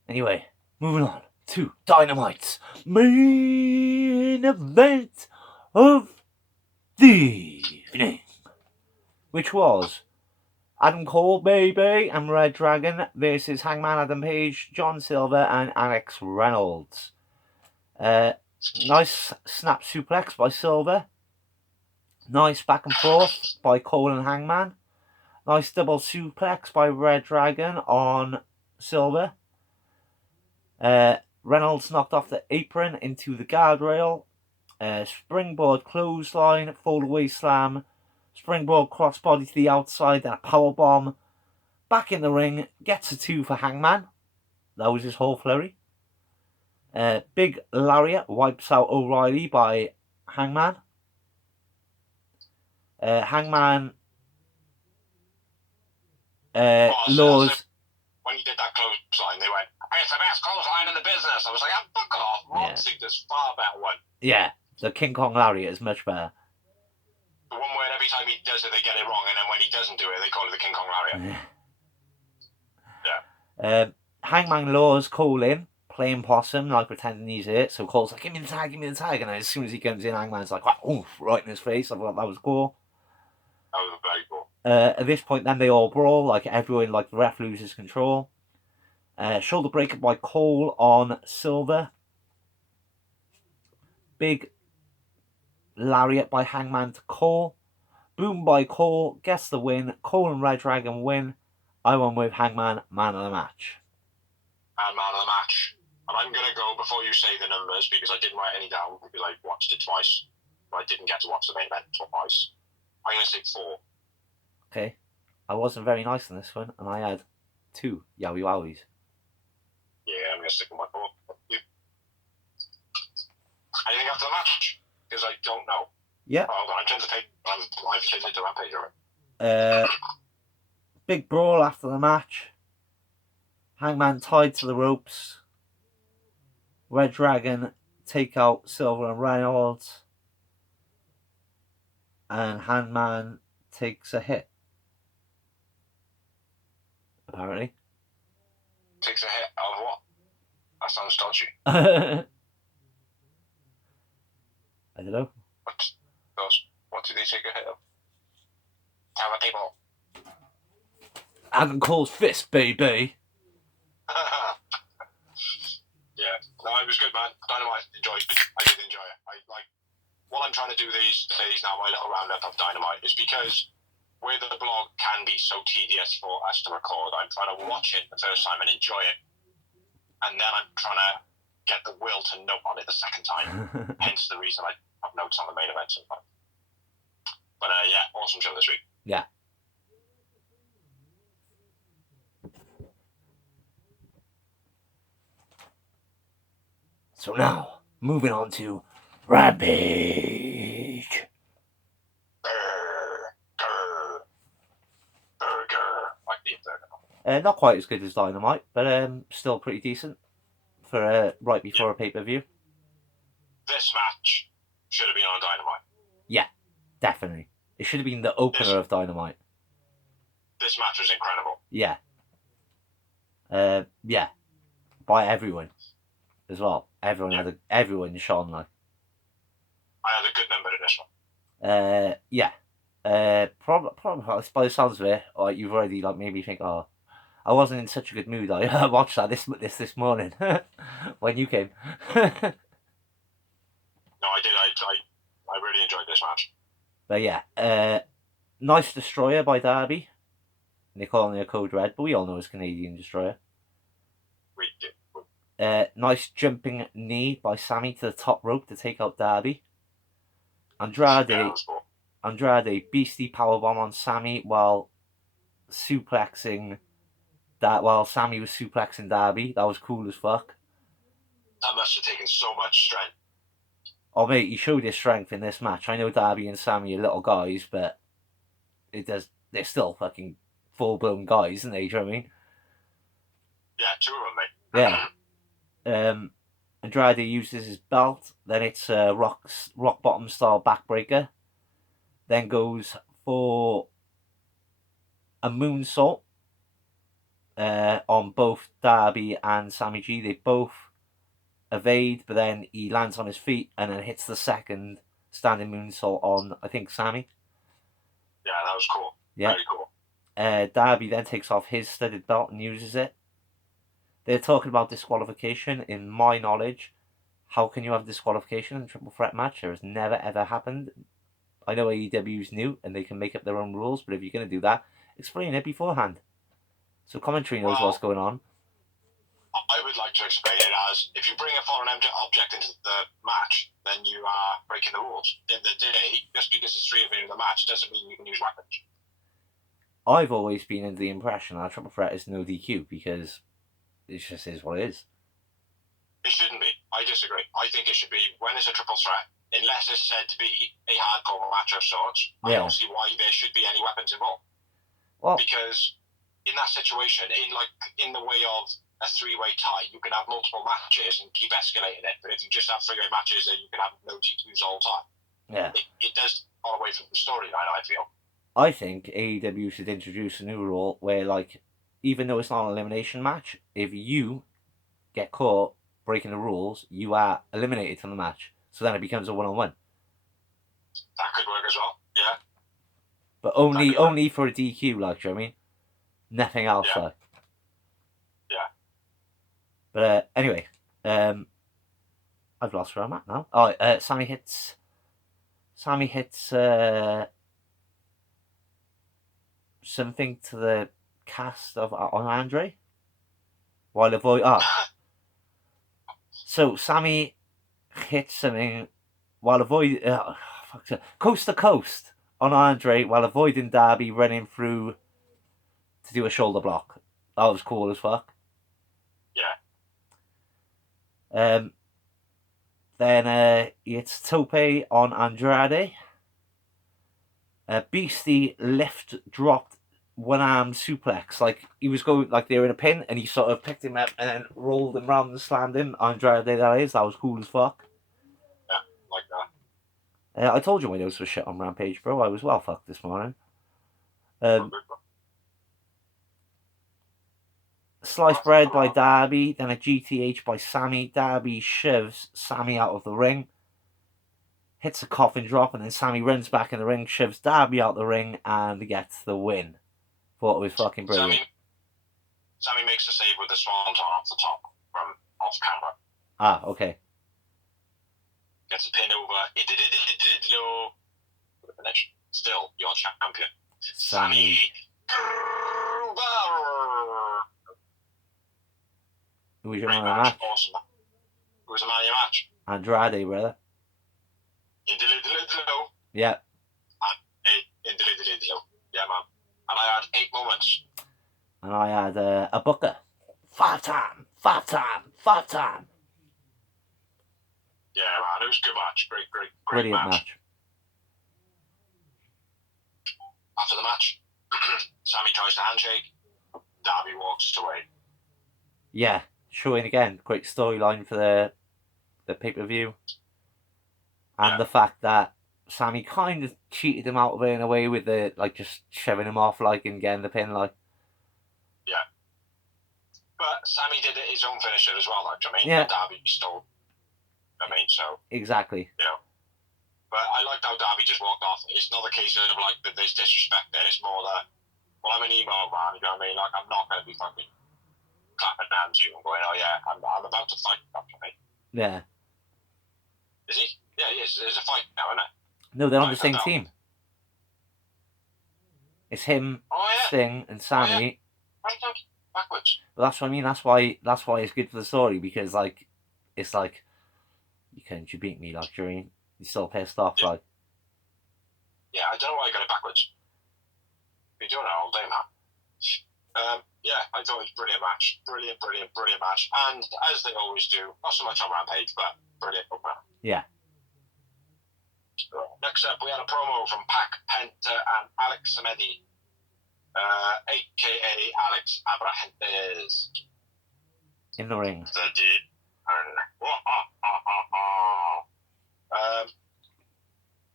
Anyway, moving on to Dynamite's main event of the evening, which was Adam Cole, baby, and Red Dragon versus Hangman Adam Page, John Silver, and Alex Reynolds. Nice snap suplex by Silver. Nice back and forth by Cole and Hangman. Nice double suplex by Red Dragon on Silver. Reynolds knocked off the apron into the guardrail. Springboard clothesline, foldaway slam, springboard crossbody to the outside, then a powerbomb. Back in the ring, gets a 2 for Hangman. That was his whole flurry. Big lariat wipes out O'Reilly by Hangman. Hangman lures. When he did that clothesline, they went, "Hey, it's the best clothesline in the business." I was like, "I'm fuck off." Moxie does far better one. Yeah, the King Kong lariat is much better. The one where every time he does it, they get it wrong, and then when he doesn't do it, they call it the King Kong lariat. Yeah. Hangman lures Cole in, playing possum, like pretending he's it. So Cole's like, give me the tag, and then as soon as he comes in, Hangman's like, oof, right in his face. I thought that was cool. That was very cool. At this point, then they all brawl, like everyone, like the ref loses control. Shoulder breaker by Cole on Silver. Big lariat by Hangman to Cole. Boom by Cole, gets the win. Cole and Red Dragon win. I won with Hangman, man of the match. And man of the match. And I'm going to go before you say the numbers, because I didn't write any down, because I watched it twice. But I didn't get to watch the main event twice. I'm going to say 4. Okay. I wasn't very nice on this one, and I had 2 Yowie Wowies. Yeah, I'm going to stick with my 4. You? Anything after the match? Because I don't know. Yeah. Hold on, I turned the page. I've changed it to Rampage already. Big brawl after the match. Hangman tied to the ropes. Red Dragon take out Silver and Reynolds. And Hangman takes a hit. Apparently. Takes a hit of what? That sounds dodgy. I don't know. What did they take a hit of? Tell the people. Adam Cole's fist, baby. Yeah, no, it was good, man. Dynamite, enjoyed it. I did enjoy it. I like what I'm trying to do these days now. My little roundup of Dynamite is because where the blog can be so tedious for us to record, I'm trying to watch it the first time and enjoy it, and then I'm trying to get the will to note on it the second time. Hence the reason I have notes on the main event sometimes. But yeah, awesome show this week. Yeah. So now, moving on to Rampage. Not quite as good as Dynamite, but still pretty decent for right before a pay-per-view. This match should have been on Dynamite. Yeah, definitely. It should have been the opener of Dynamite. This match was incredible. Yeah. Yeah. By everyone as well. Everyone shone like. I had a good number in this one. Yeah. Probably by the sounds of it, like you've already like made me think, oh, I wasn't in such a good mood. I watched that this morning when you came. No, I did. I really enjoyed this match. But yeah, nice destroyer by Darby. They call him a Code Red, but we all know it's Canadian destroyer. We did. Nice jumping knee by Sammy to the top rope to take out Darby. Andrade beastie powerbomb on Sammy while suplexing that while Sammy was suplexing Darby. That was cool as fuck. That must have taken so much strength. Oh mate, he showed his strength in this match. I know Darby and Sammy are little guys, but they're still fucking full blown guys, aren't they? Do you know what I mean? Yeah, 2 of them, mate. Yeah. Andrade uses his belt, then it's rock bottom style backbreaker. Then goes for a moonsault on both Darby and Sammy G. They both evade, but then he lands on his feet and then hits the second standing moonsault on, I think, Sammy. Yeah, that was cool. Yeah. Very cool. Darby then takes off his studded belt and uses it. They're talking about disqualification. In my knowledge, how can you have disqualification in a triple threat match? There has never ever happened. I know AEW's new and they can make up their own rules, but if you're going to do that, explain it beforehand. So commentary knows what's going on. I would like to explain it as, if you bring a foreign object into the match, then you are breaking the rules. In the day, just because there's 3 of you in the match doesn't mean you can use weapons. I've always been under the impression that triple threat is no DQ because it just is what it is. It shouldn't be. I disagree. I think it should be when it's a triple threat, unless it's said to be a hardcore match of sorts. I Yeah. don't see why there should be any weapons involved. Well, Because in that situation, in the way of a three-way tie, you can have multiple matches and keep escalating it. But if you just have three-way matches, then you can have no G2s all the time. yeah. It does fall away from the storyline, I feel. I think AEW should introduce a new rule where, like, even though it's not an elimination match, if you get caught breaking the rules, you are eliminated from the match. So then it becomes a one-on-one. That could work as well, yeah. But only for a DQ, like, do you know what I mean? Nothing else, Yeah. like. Yeah. But anyway, I've lost where I'm at now. Oh, Sammy hits something to the cast of on Andre while avoid. So Sammy hits something while avoid coast to coast on Andre while avoiding Darby running through to do a shoulder block. That was cool as fuck. Yeah. Then it's Tope on Andrade. Beastie lift dropped one arm suplex. Like he was going like they were in a pin and he sort of picked him up and then rolled him round and slammed him. Andrade, that is. That was cool as fuck. Yeah, like that. I told you my nose was shit on Rampage, bro. I was well fucked this morning. Sliced bread by Darby, then a GTH by Sammy. Darby shoves Sammy out of the ring. Hits a coffin drop, and then Sammy runs back in the ring, shoves Darby out the ring, and gets the win. Thought it was fucking brilliant. Sammy makes a save with the swanton off the top from off camera. Ah, okay. Gets a pin over. Low. Finish. Still your champion. Sammy. Who was your man of the match? Awesome. Who was the man of your match? Andrade, brother. Yeah. Yeah, man. And I had 8 moments. And I had a booker. 5 time. Yeah, man. It was a good match. Great Brilliant match. After the match, Sammy tries to handshake. Darby walks away. Yeah. Showing again, great storyline for the pay-per-view. And the fact that Sammy kind of cheated him out of it in a way with the, like, just shoving him off, like, and getting the pin, like. Yeah. But Sammy did his own finisher as well, like, I mean. Yeah. Darby stole. I mean, so. Exactly. You know. But I liked how Darby just walked off. It's not the case of, like, that there's disrespect there. It's more that, well, I'm an emo man, you know what I mean? Like, I'm not going to be fucking clapping hands to you and going, oh, yeah, I'm about to fight, actually. Yeah. Is he? Yeah, he is. There's a fight now, isn't it? No, they're on the same team. It's him, Sting, and Sammy. Right backwards. Well, that's what I mean. That's why it's good for the story, because, like, it's like, you beat me, like, you're still pissed off, like. Yeah, I don't know why I got it backwards. Been doing it all day, man. Yeah, I thought it was a brilliant match. Brilliant match. And as they always do, not so much on Rampage, but brilliant opener. Yeah. Next up, we had a promo from Pac, Penta, and Alex Samedi, a.k.a. Alex Abrahantes. In the ring.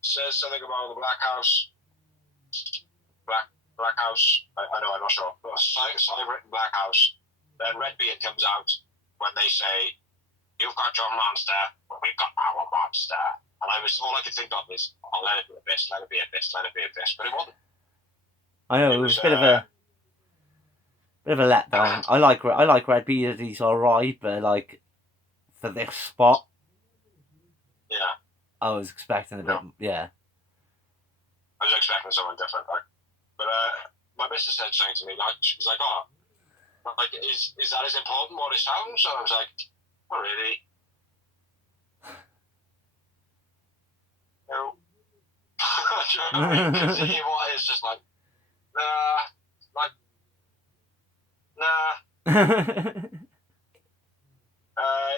Says something about the Black House. Black House. I know, I'm not sure. Written Black House. Then Redbeard comes out when they say, "You've got your monster, but we've got our monster." And all I could think of is, "I'll let it be Abyss, let it be Abyss, let it be Abyss." But it wasn't. I know, it was a bit of a letdown. I like Redbeard, he's alright, but, like, for this spot, yeah, I was expecting a bit, yeah. I was expecting something different, like. But my missus said something to me, like, she was like, "Oh, like, is that as important what it sounds?" And I was like, "Not really." No. Do you know what I mean? Because what is just like, nah.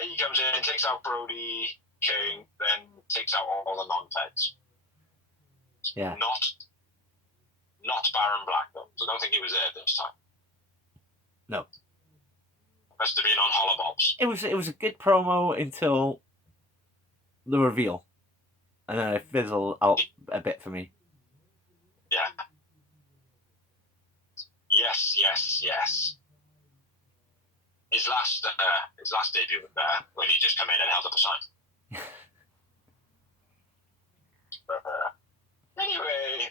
He comes in, takes out Brody King, then takes out all the non-feds. Yeah. Not Baron Black, though. So I don't think he was there this time. No. Must have been on Hollowbobs. It was a good promo until the reveal, and then it fizzled out a bit for me. Yeah. Yes. His last debut when he just come in and held up a sign. Anyway,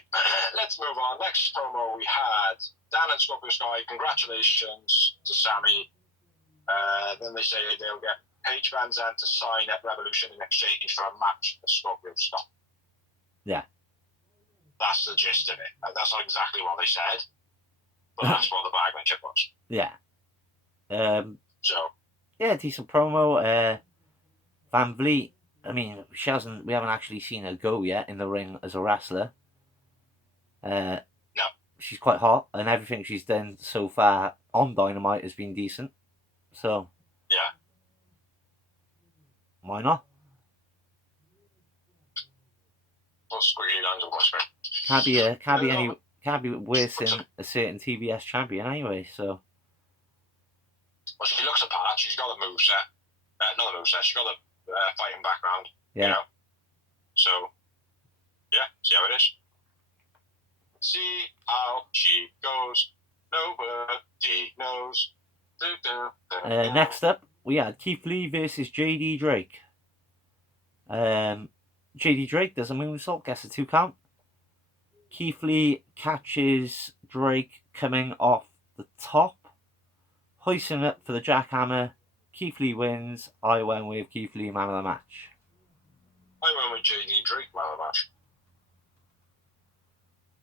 let's move on. Next promo we had Dan and Scorpio Sky. Congratulations to Sammy. Then they say they'll get Paige Van Zandt to sign at Revolution in exchange for a match for Scorpio Sky. Yeah. That's the gist of it. That's not exactly what they said, but that's what the bargaining chip was. Yeah. So. Yeah, decent promo. Van Vliet, I mean, we haven't actually seen her go yet in the ring as a wrestler. No. She's quite hot, and everything she's done so far on Dynamite has been decent. So. Yeah. Why not? Squiggly lines of whispering. Can't be worse than a certain TBS champion anyway. So. Well, she looks apart. She's got a moveset. Not a moveset. She's got a fighting background. Yeah. You know? So, yeah, see how it is. See how she goes. Nobody knows. Next up, we had Keith Lee versus JD Drake. JD Drake does a moonsault, gets a 2 count. Keith Lee catches Drake coming off the top, hoists him up for the jackhammer. Keith Lee wins. I went with Keith Lee man of the match. I went with JD Drake man of the match.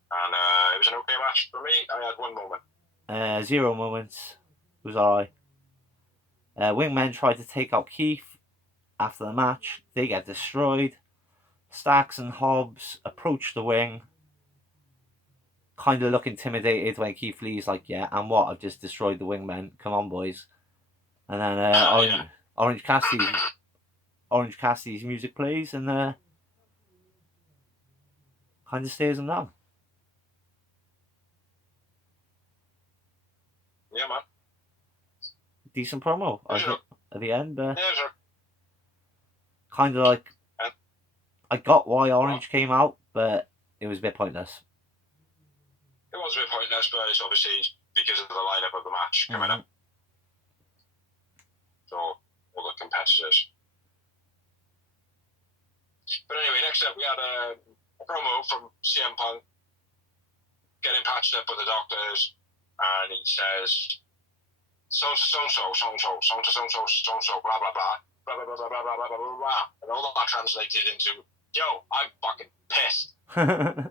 And it was an okay match for me. I had one moment. 0 moments. It was alright. Wingmen tried to take out Keith after the match. They get destroyed. Stacks and Hobbs approach the wing. Kind of look intimidated when Keith Lee's like, yeah, and what? I've just destroyed the wingmen. Come on, boys. And then Orange Cassidy's music plays and kind of stares them down. Yeah, man. Decent promo at the end, but yeah, sure. kind of like I got why Orange came out, but it was a bit pointless. It was a bit pointless, but it's obviously because of the lineup of the match coming up. So, all the competitors. But anyway, next up we had a promo from CM Punk getting patched up with the doctors, and he says, so, blah, blah, blah. Blah, blah, blah, blah, blah, blah, blah, blah, blah. And all that translated into, yo, I'm fucking pissed. And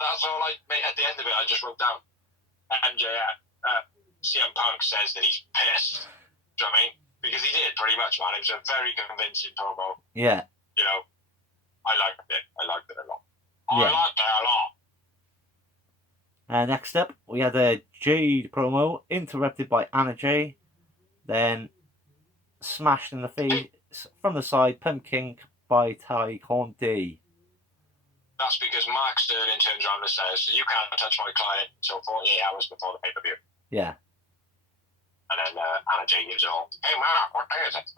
that's all at the end of it, I just wrote down. CM Punk says that he's pissed. Do you know what I mean? Because he did, pretty much, man. It was a very convincing promo. Yeah. You know, I liked it. I liked it a lot. Yeah. I liked it a lot. Next up, we had a Jade promo interrupted by Anna Jay. Then smashed in the face from the side, pumpkin by Ty Conti. That's because Mark Sterling turns around and says, you can't touch my client until 48 hours before the pay-per-view. Yeah. And then Anna Jay gives it all, hey Mark, what day is it?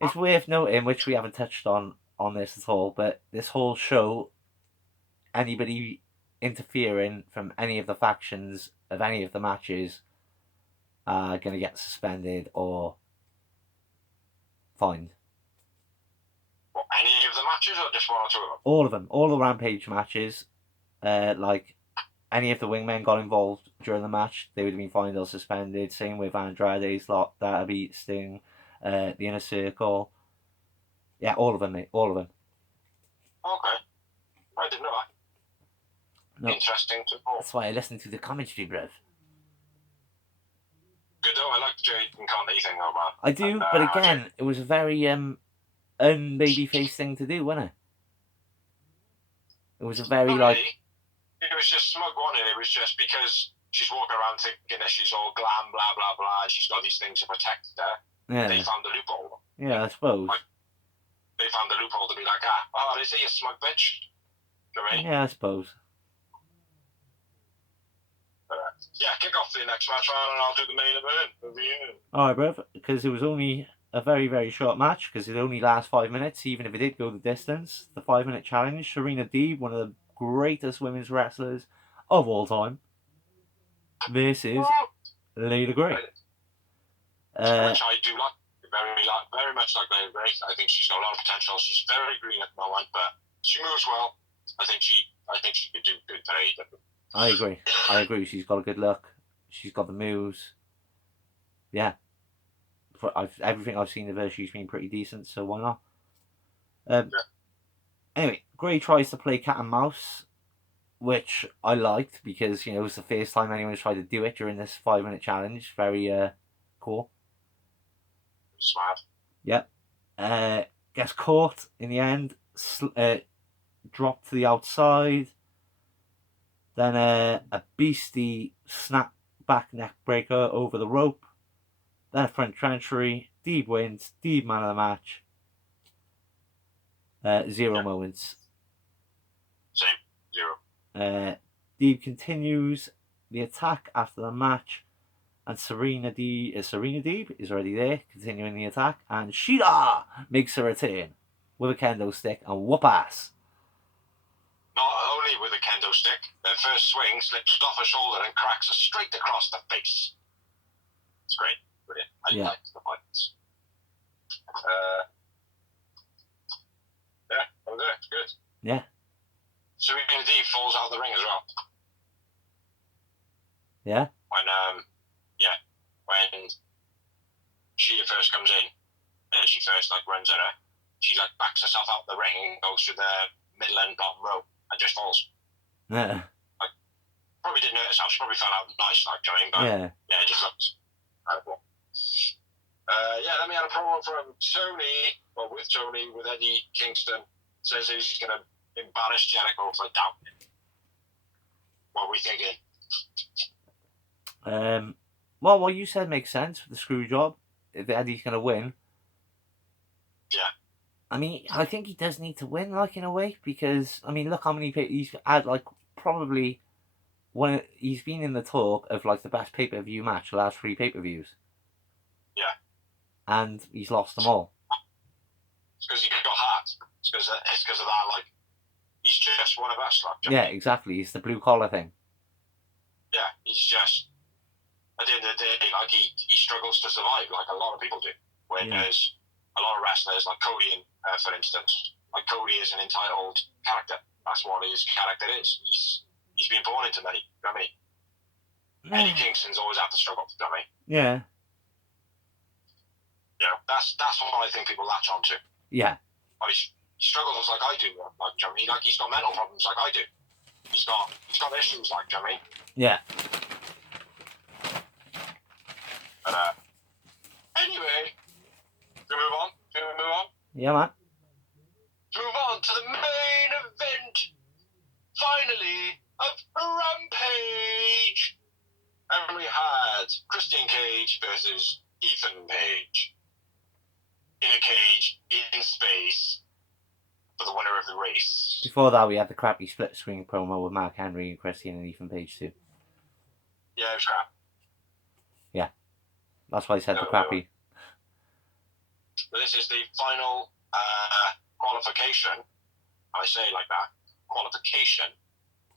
It's worth noting, which we haven't touched on this at all, but this whole show, anybody interfering from any of the factions of any of the matches are going to get suspended or fined. What, any of the matches or just one or two of them? All of them. All the Rampage matches. Like, any of the wingmen got involved during the match, they would have been fined or suspended. Same with Andrade's lot, Darby, Sting, the Inner Circle. Yeah, all of them, mate. All of them. Okay. I didn't know that. No. Interesting to know. That's why I listen to the commentary, bruv. Good though, I like the Jade and Conti thing though, man. I do, but again, it was a very un-babyface thing to do, wasn't it? It was a very, It was just smug, wasn't it? It was just because she's walking around thinking that she's all glam, blah, blah, blah, and she's got these things to protect her. Yeah. They found the loophole. Yeah, I suppose. Like, they found the loophole to be like, oh, is he a smug bitch? Do you know what I mean? Yeah, I suppose. Yeah, kick off the next match, man, and I'll do the main event. Alright, bruv, because it was only a very, very short match, because it only lasts 5 minutes, even if it did go the distance. The 5-minute challenge, Serena Deeb, one of the greatest women's wrestlers of all time, versus Layla Gray. Which I do like, very much like Layla Gray. I think she's got a lot of potential. She's very green at the moment, but she moves well. I think she could do good for AEW. I agree. She's got a good look. She's got the moves. Yeah. Everything I've seen of her, she's been pretty decent, so why not? Anyway, Gray tries to play cat and mouse, which I liked because, it was the first time anyone's tried to do it during this 5-minute challenge. Very cool. Smart. Yep. Gets caught in the end. Dropped to the outside. Then a beastie snap back neck breaker over the rope. Then a front treachery. Deeb wins. Deeb man of the match. 0 moments. Same. 0. Deeb continues the attack after the match. And Serena Deeb is already there, continuing the attack. And Sheila makes her return with a kendo stick and whoop ass. Not only with a kendo stick, their first swing slips off her shoulder and cracks her straight across the face. It's great. Brilliant. I like the fights. Yeah, that was it. Good. Yeah. Serena Deeb falls out of the ring as well. Yeah? When Sheila first comes in, and she first runs at her, she backs herself out the ring and goes to the middle and bottom row and just falls. Yeah. Probably didn't notice how she probably fell out nice, but yeah, it just looks incredible. Then we had a promo from Tony, with Eddie Kingston. Says he's going to embarrass Jericho for doubting. What are we thinking? Well, what you said makes sense for the screw job. If Eddie's going to win. Yeah. I mean, I think he does need to win, in a way, because, look how many people he's had, probably he's been in the talk of, the best pay-per-view match, the last 3 pay-per-views. Yeah. And he's lost them all. It's because he got hurt. It's because of that, he's just one of us, Yeah, exactly. It's the blue-collar thing. Yeah, he's just, at the end of the day, he struggles to survive, like a lot of people do. Whereas a lot of wrestlers, like Cody, for instance, Cody is an entitled character. That's what his character is. He's been born into money. You know what I mean? Eddie Kingston's always had to struggle. You know what I mean? Yeah. That's what I think people latch on to. Yeah. He struggles like I do. You know what I mean? He's got mental problems like I do. He's got issues like, you know what I mean? Yeah. But anyway, should we move on? Yeah, man. Move on to the main event, finally, of Rampage. And we had Christian Cage versus Ethan Page. In a cage, in space, for the winner of the race. Before that, we had the crappy split screen promo with Mark Henry and Christian and Ethan Page too. Yeah, it was crap. Yeah. That's why I said the crappy. But this is the final qualification, I say it like that, qualification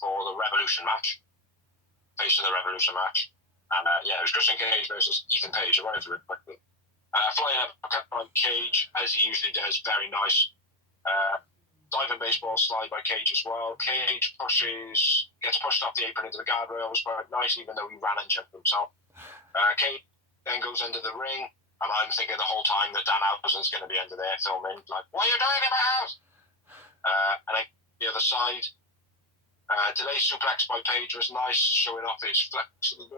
for the Revolution match. Face of the Revolution match. And it was Christian Cage versus Ethan Page. I went through it quickly. Flying up on Cage, as he usually does, very nice. Diving baseball slide by Cage as well. Cage gets pushed off the apron into the guardrail. Was quite nice, even though he ran and jumped himself. Cage then goes into the ring, and I'm thinking the whole time that Dan Allison's going to be under there filming, what are you doing in my house? And then the other side, delay suplex by Page was nice, showing off his flexible.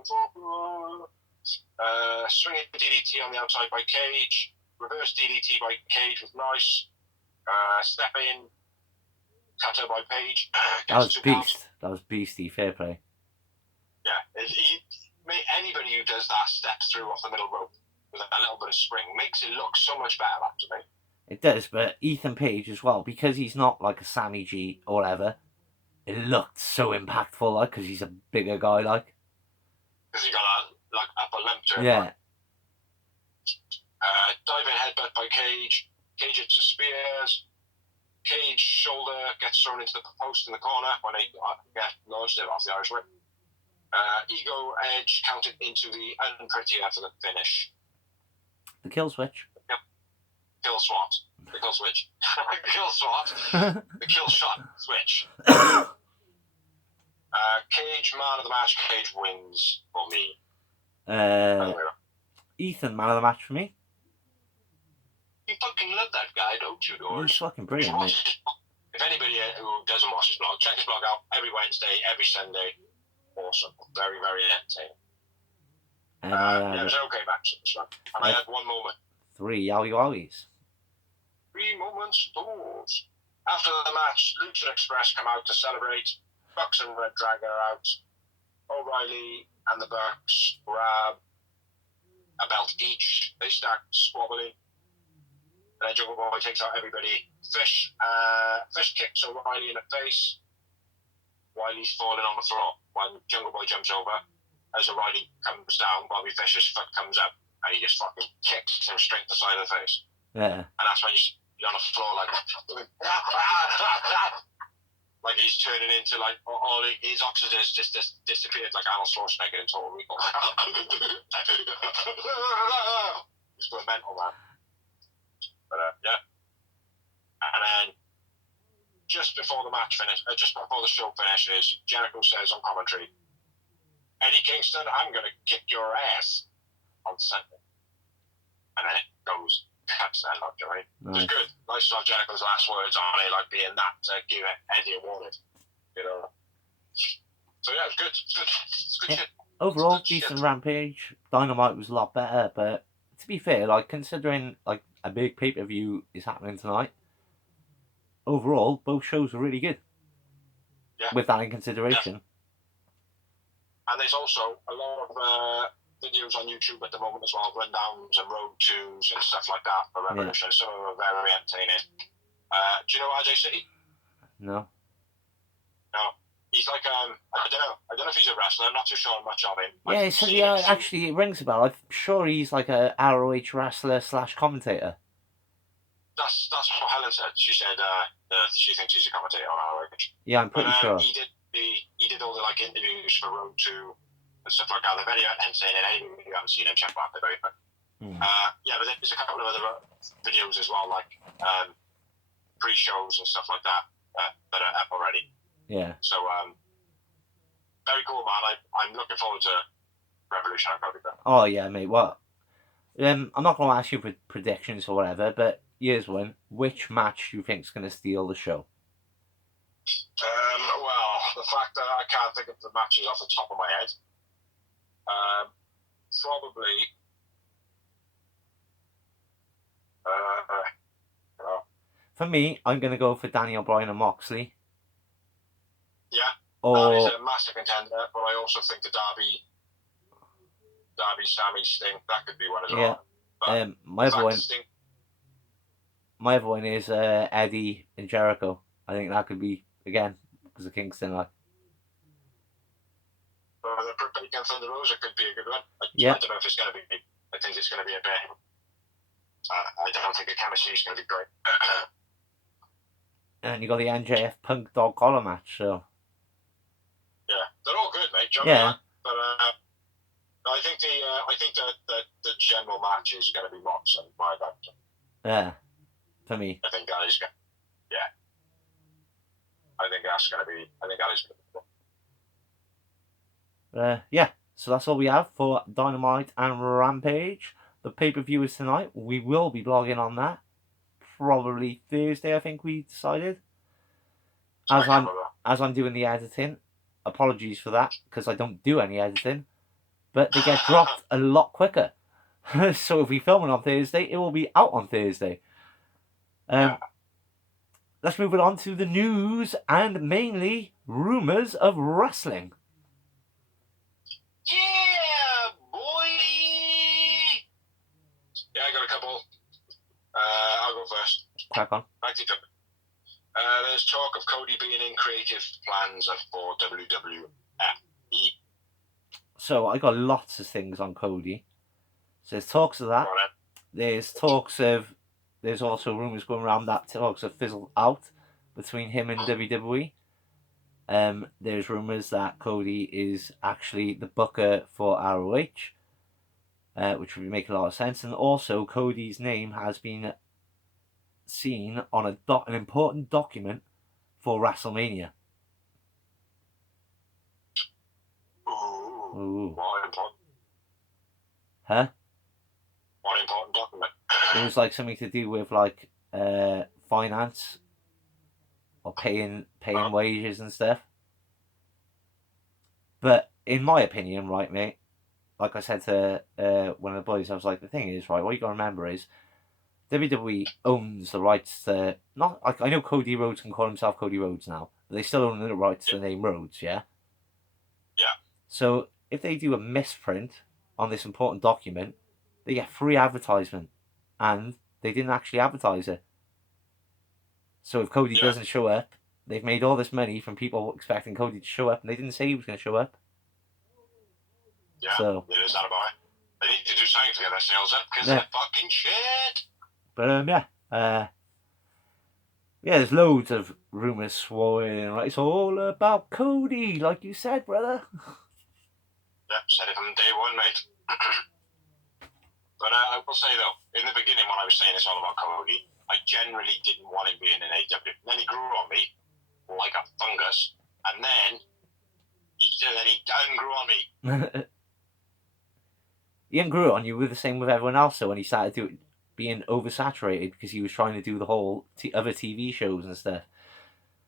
Swinging DDT on the outside by Cage. Reverse DDT by Cage was nice. Step in. Cutter by Page. That was beast. That was beastie. Fair play. Yeah, anybody who does that steps through off the middle rope with a little bit of spring makes it look so much better, actually. It does, but Ethan Page as well, because he's not like a Sammy G or whatever, it looked so impactful, like, because he's a bigger guy, like. Because he got a upper limp to him. Yeah. Diving headbutt by Cage. Cage hits the spears. Cage shoulder gets thrown into the post in the corner when they get launched it off the Irish whip. Ego Edge counted into the unprettier for the finish. The kill switch. Yep. Kill swat. The kill switch. Kill swat. The kill shot switch. Cage man of the match. Cage wins for me. Ethan man of the match for me. You fucking love that guy, don't you, Doris? He's fucking brilliant, mate. If anybody who doesn't watch his blog, check his blog out every Wednesday, every Sunday. Awesome. Very, very entertaining. And it was an okay match this one. And I had one moment. 3 yowie wowies. 3 moments, doors. After the match, Lucha Express come out to celebrate. Bucks and Red Dragon are out. O'Reilly and the Bucks grab a belt each. They start squabbling. And then Jungle Boy takes out everybody. Fish kicks O'Reilly in the face while he's falling on the floor. When Jungle Boy jumps over, as O'Reilly comes down, Bobby Fish's foot comes up, and he just fucking kicks him straight to the side of the face. Yeah. And that's when you're on the floor like like he's turning into like all his oxygen has just disappeared like Arnold Schwarzenegger in Total Recall. He's going mental, man. But yeah. And then just before the match just before the show finishes, Jericho says on commentary, Eddie Kingston, I'm going to kick your ass on Sunday. And then it goes, cuts that up, right? Nice. It was good. Nice to have Jericho's last words on it, like being that to give Eddie a warning, you know. So yeah, it was good. It's good shit. Overall, good decent shit. Rampage. Dynamite was a lot better, but to be fair, like considering like a big pay-per-view is happening tonight, overall both shows were really good. Yeah. With that in consideration. Yeah. And there's also a lot of videos on YouTube at the moment as well, rundowns and road twos and stuff like that for Revolution. Yeah. Some of them are very entertaining. Do you know RJ City? No. He's like I don't know if he's a wrestler. I'm not too sure much of him. Actually, it rings a bell. I'm sure he's like a ROH wrestler / commentator. That's what Helen said. She said she thinks he's a commentator on ROH. Yeah, I'm pretty sure. He did all the like interviews for Road 2 and stuff like that. They're very entertaining. Anybody who haven't seen them, check them out. They're very fun. Yeah, but there's a couple of other videos as well, like pre-shows and stuff like that that are up already. Yeah. So very cool, man. I'm looking forward to Revolution. Oh yeah, mate. What? I'm not going to ask you for predictions or whatever, but here's one. Which match do you think is going to steal the show? Well, the fact that I can't think of the matches off the top of my head, probably. For me, I'm going to go for Daniel Bryan and Moxley. Yeah, that is a massive contender, but I also think the Darby Sammy Sting, that could be one as well. Yeah. My other one is Eddie and Jericho. I think that could be, again, because of Kingston. Like. The Bacon Thunder Rosa could be a good one. I don't know if it's going to be. I think it's going to be a bit. I don't think the chemistry is going to be great. And you got the MJF Punk Dog Collar match, so. Yeah, they're all good, mate. Yeah. But I think the general match is going to be Mox and my back. Yeah, for me. I think that is going. Yeah. I think that is going to be. Yeah, so that's all we have for Dynamite and Rampage. The pay-per-view is tonight. We will be blogging on that. Probably Thursday, I think we decided. As I'm doing the editing. Apologies for that, because I don't do any editing. But they get dropped a lot quicker. So if we film it on Thursday, it will be out on Thursday. Let's move it on to the news and mainly rumours of wrestling. couple. I'll go first. Crack on. There's talk of Cody being in creative plans for WWE. So I got lots of things on Cody. So there's talks of that. There's also rumours going around that talks have fizzled out between him and WWE. There's rumours that Cody is actually the booker for ROH, which would make a lot of sense. And also, Cody's name has been seen on an important document for WrestleMania. Ooh. What important? Huh? What important document? It was like something to do with like finance or paying wages and stuff. But in my opinion, right, mate, like I said to one of the boys, I was like, the thing is, right, what you got to remember is WWE owns the rights to, not like, I know Cody Rhodes can call himself Cody Rhodes now, but they still own the rights to the name Rhodes, yeah? Yeah. So if they do a misprint on this important document, they get free advertisement, and they didn't actually advertise it. So if Cody doesn't show up, they've made all this money from people expecting Cody to show up, and they didn't say he was going to show up. Yeah, so, it is that about it. They need to do something to get their sales up, because they're fucking shit. But there's loads of rumours swirling, right? It's all about Cody, like you said, brother. Yep, said it from day one, mate. But I will say, though, in the beginning when I was saying it's all about Cody, I generally didn't want him being in AEW. Then he grew on me like a fungus, and then he ungrew on me. He ungrew on you with the same with everyone else, so when he started being oversaturated because he was trying to do the whole other TV shows and stuff.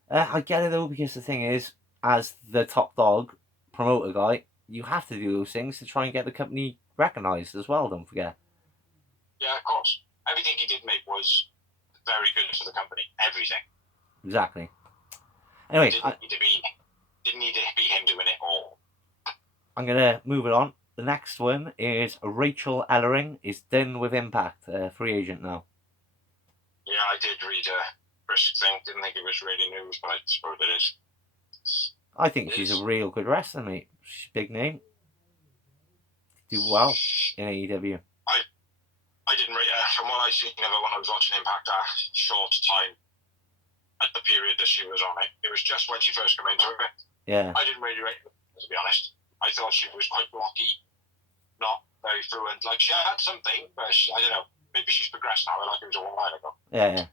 I get it, though, because the thing is, as the top dog promoter guy, you have to do those things to try and get the company recognised as well, don't forget. Yeah, of course. Everything he did, mate, was very good for the company. Everything. Exactly. Anyway, didn't need to be him doing it all. I'm going to move it on. The next one is Rachel Ellering is done with Impact, free agent now. Yeah, I did read a brisk thing. Didn't think it was really news, but I suppose it is. I think she's a real good wrestler, mate. She's a big name. Do well in AEW. I didn't read from what I seen of her when I was watching Impact a short time at the period that she was on it. It was just when she first came into it. Yeah. I didn't really rate her, to be honest. I thought she was quite blocky, not very fluent. Like, she had something, but I don't know. Maybe she's progressed now, like it was a while ago. Yeah.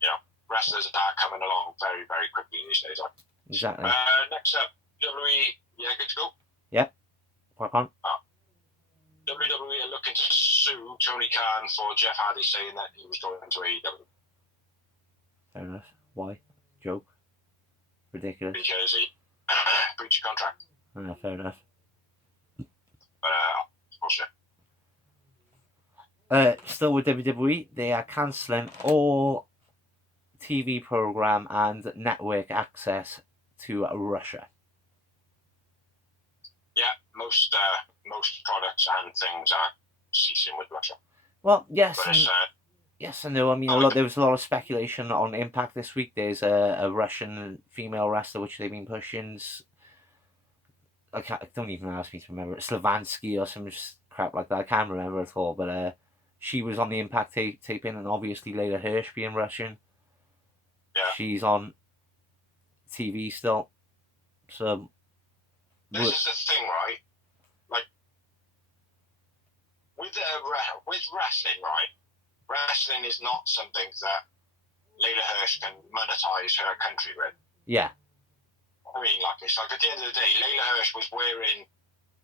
You know, wrestlers are coming along very, very quickly these days. Exactly. Next up, WWE. Yeah, good to go? Yep. Work on. WWE are looking to sue Tony Khan for Jeff Hardy saying that he was going into AEW. Fair enough. Why? Joke. Ridiculous. Because he breached contract. Fair enough. Bullshit. Still with WWE, they are cancelling all TV program and network access to Russia. Yeah, most products and things are ceasing with Russia. Well, yes, yes and no. I mean, there was a lot of speculation on Impact this week. There's a Russian female wrestler which they've been pushing. Don't even ask me to remember it. Slavansky or some crap like that. I can't remember at all. But she was on the Impact taping, and obviously Layla Hirsch being Russian. Yeah. She's on TV still. So this is the thing, right? Like with wrestling, right? Wrestling is not something that Layla Hirsch can monetize her country with. Yeah. I mean, like, it's like at the end of the day, Layla Hirsch was wearing,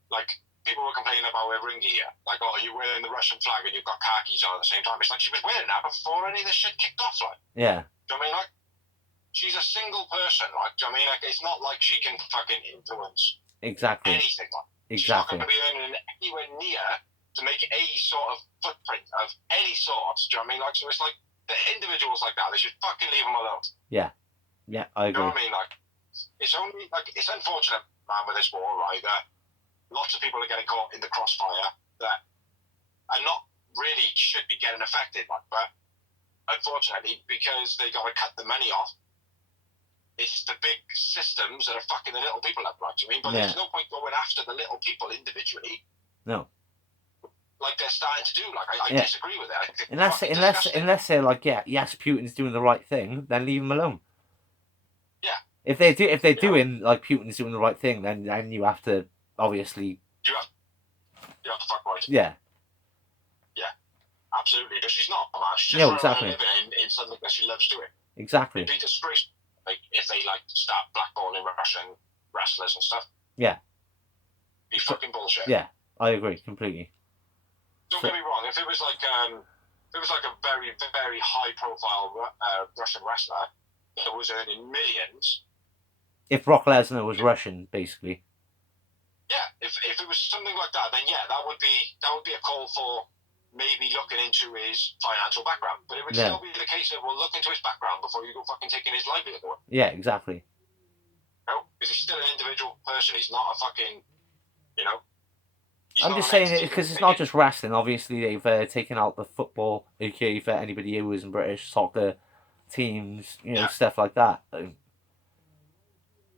like, people were complaining about her ring gear. Like, oh, you're wearing the Russian flag and you've got khakis on at the same time. It's like she was wearing that before any of this shit kicked off, like. Yeah. Do you know what I mean? Like, she's a single person, like, do you know what I mean? Like, it's not like she can fucking influence exactly anything, like. Exactly. She's not going to be earning anywhere near to make any sort of footprint of any sort, do you know what I mean? Like, so it's like, the individuals like that, they should fucking leave them alone. Yeah. Yeah, I agree. You know what I mean? Like, it's only, like, it's unfortunate, man, with this war, right, that lots of people are getting caught in the crossfire that are not really should be getting affected. Like, but unfortunately, because they got to cut the money off, it's the big systems that are fucking the little people up, right? You mean? But there's no point going after the little people individually. No. Like they're starting to do. Like I disagree with it. Unless they're like, yes, Putin's doing the right thing, then leave him alone. Yeah. If they're doing like Putin's doing the right thing, then you have to obviously. You have to fuck right. Yeah. Yeah. Absolutely, because she's not. Man. She's Yeah, just exactly. living in something that she loves doing. Exactly. It'd be disgraceful, like if they like start blackballing Russian wrestlers and stuff. Yeah. Be fucking bullshit. Yeah, I agree completely. Don't get me wrong. If it was like a very very high profile Russian wrestler that was earning millions. If Brock Lesnar was Russian, basically. Yeah, if it was something like that, then yeah, that would be a call for maybe looking into his financial background. But it would still be the case of, well, look into his background before you go fucking taking his livelihood away. Yeah, exactly. You know, because he's still an individual person. He's not a fucking, you know. I'm just saying it because it's not just wrestling. Obviously, they've taken out the football, aka for anybody who isn't British, soccer teams, stuff like that.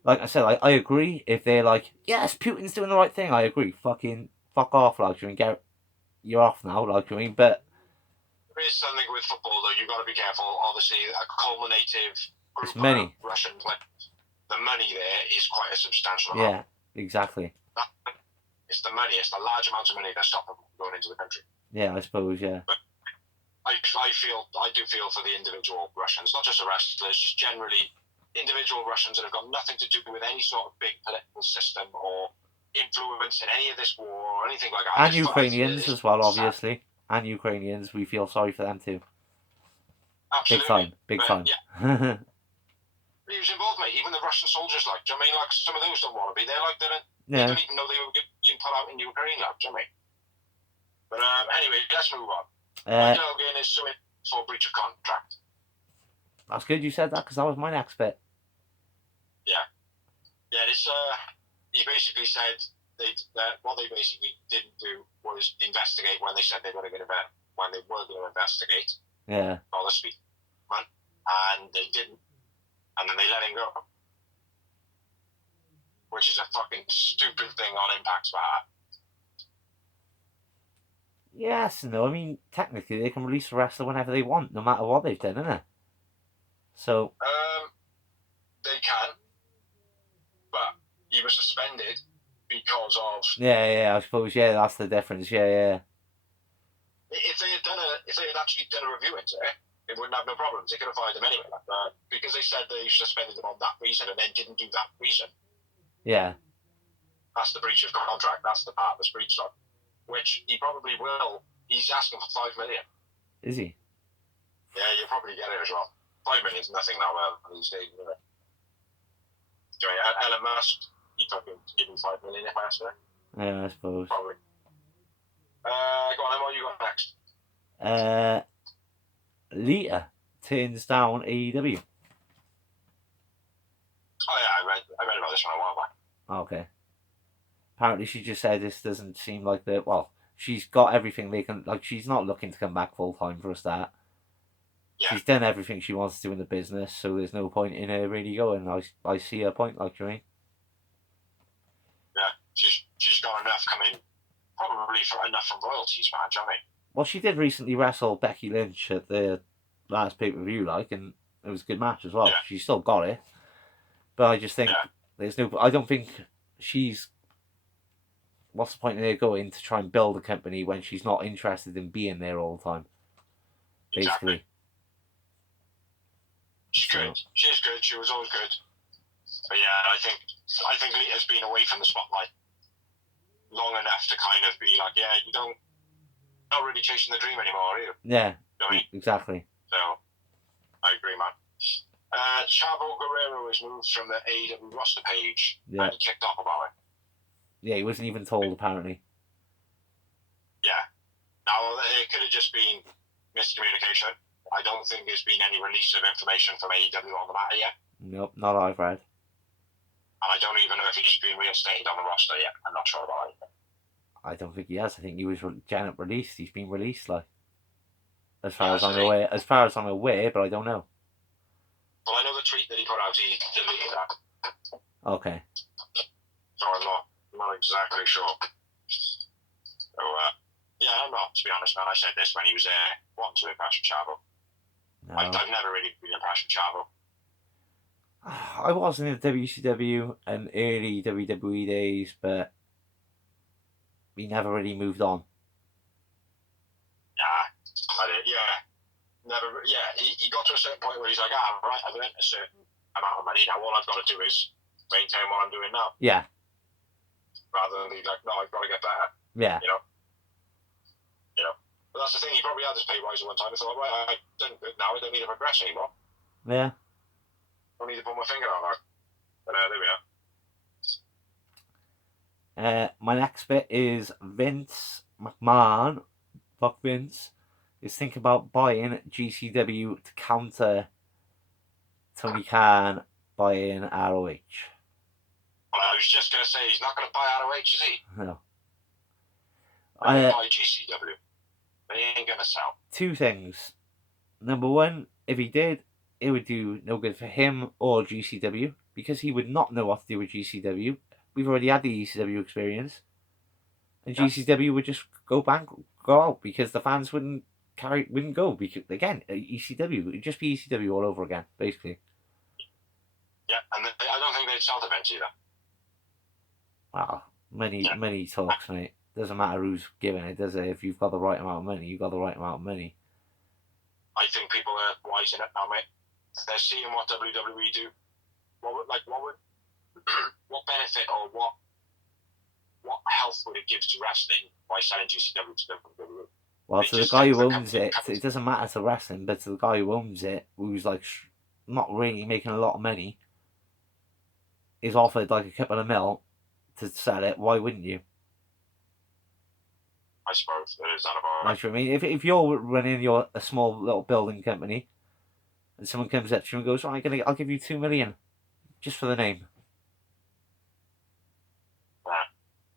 Like I said, I agree. If they're like, yes, Putin's doing the right thing, I agree. Fucking fuck off, like you mean, you're off now, like you mean. But there is something with football though. You got to be careful. Obviously, a culminative group of Russian players. The money there is quite a substantial amount. Yeah, exactly. It's the money. It's the large amounts of money that stop them going into the country. Yeah, I suppose. Yeah. But I do feel for the individual Russians, not just the wrestlers, just generally individual Russians that have got nothing to do with any sort of big political system or influence in any of this war or anything like that. And Ukrainians as well, obviously. And Ukrainians, we feel sorry for them too. Absolutely. Big time. Yeah. He was involved, mate. Even the Russian soldiers, like, do you know what I mean? Like, some of those don't want to be there. Like, they don't even know they were being put out in Ukraine, like, do you know what I mean? But anyway, let's move on. Michael Elgin is suing for breach of contract. That's good you said that, because that was my next bit. Yeah. Yeah, this, he basically said that what they basically didn't do was investigate when they said they were going to investigate. Yeah. All the speak, man. And they didn't. And then they let him go. Which is a fucking stupid thing on Impact's behalf. Yes, no, I mean, technically they can release a wrestler whenever they want, no matter what they've done, innit? So... they can. But he was suspended because of... Yeah, I suppose, that's the difference, yeah. If they had actually done a review into it, it wouldn't have no problems. They could have fired them anyway. Because they said they suspended them on that reason and then didn't do that reason. Yeah. That's the breach of contract. That's the part that's breached on. Which he probably will. He's asking for $5 million. Is he? Yeah, you'll probably get it as well. $5 million is nothing now these days, isn't it? So, Elon Musk, he fucking give him $5 million if I ask for it. Yeah, I suppose. Probably. Go on, then what you got next? Lita turns down AEW. Oh yeah, I read about this one a while back. Okay. Apparently she just said this doesn't seem like she's got everything they can, like, she's not looking to come back full time for a start. Yeah. She's done everything she wants to do in the business, so there's no point in her really going. I see her point, like, you mean? Yeah, she's got enough coming, probably for enough from royalties, man, do you know what I mean? Well, she did recently wrestle Becky Lynch at the last pay-per-view, like, and it was a good match as well. Yeah. She still got it. But I just think I don't think she's... What's the point in her going to try and build a company when she's not interested in being there all the time? Basically. Exactly. She's good. She's good. She was always good. But yeah, I think Lita's been away from the spotlight long enough to kind of be like, yeah, not really chasing the dream anymore, are you? Yeah, you know what I mean? Exactly. So, I agree, man. Chavo Guerrero is moved from the AEW roster page and he kicked off about it. Yeah, he wasn't even told, apparently. Yeah. Now, it could have just been miscommunication. I don't think there's been any release of information from AEW on the matter yet. Nope, not I've read. And I don't even know if he's been reinstated on the roster yet. I'm not sure about it. I don't think he has. I think he was released. He's been released, like. as far as I'm aware. As far as I'm aware, but I don't know. Well, I know the tweet that he put out, he deleted that. Okay. So I'm not exactly sure. So, yeah, I'm not, to be honest, man. I said this when he was wanting to impress Chavo. No. I've never really been impressed with Chavo. I wasn't in WCW and early WWE days, but he never really moved on. He got to a certain point where he's like, right, I've earned a certain amount of money. Now all I've got to do is maintain what I'm doing now. Yeah. Rather than be like, no, I've got to get better. Yeah. You know. But that's the thing. He probably had this pay rise at one time. He thought, right, I've done good now. I don't need to progress anymore. Yeah. I don't need to put my finger on it. But there we are. My next bit is Vince McMahon, fuck Vince, is thinking about buying GCW to counter Tony Khan buying ROH. Well, I was just going to say, he's not going to buy ROH, is he? No. Buy GCW. They ain't going to sell. Two things. Number one, if he did, it would do no good for him or GCW, because he would not know what to do with GCW. We've already had the ECW experience. And GCW would just go out, because the fans wouldn't go, because again, ECW, it'd just be ECW all over again, basically. Yeah, and I don't think they'd sell the bench either. Wow, many talks, mate. Doesn't matter who's giving it, does it? If you've got the right amount of money, you've got the right amount of money. I think people are wising up now, mate. They're seeing what WWE do. What benefit or what health would it give to wrestling by selling GCW to WWE? Well, to the guy who owns it, it doesn't matter to wrestling, but to the guy who owns it, who's like not really making a lot of money, is offered like a couple of mil to sell it. Why wouldn't you? I suppose it is that about. That's what I mean. If you're running a small little building company, and someone comes up to you and goes, "I'll give you $2 million just for the name." Yeah.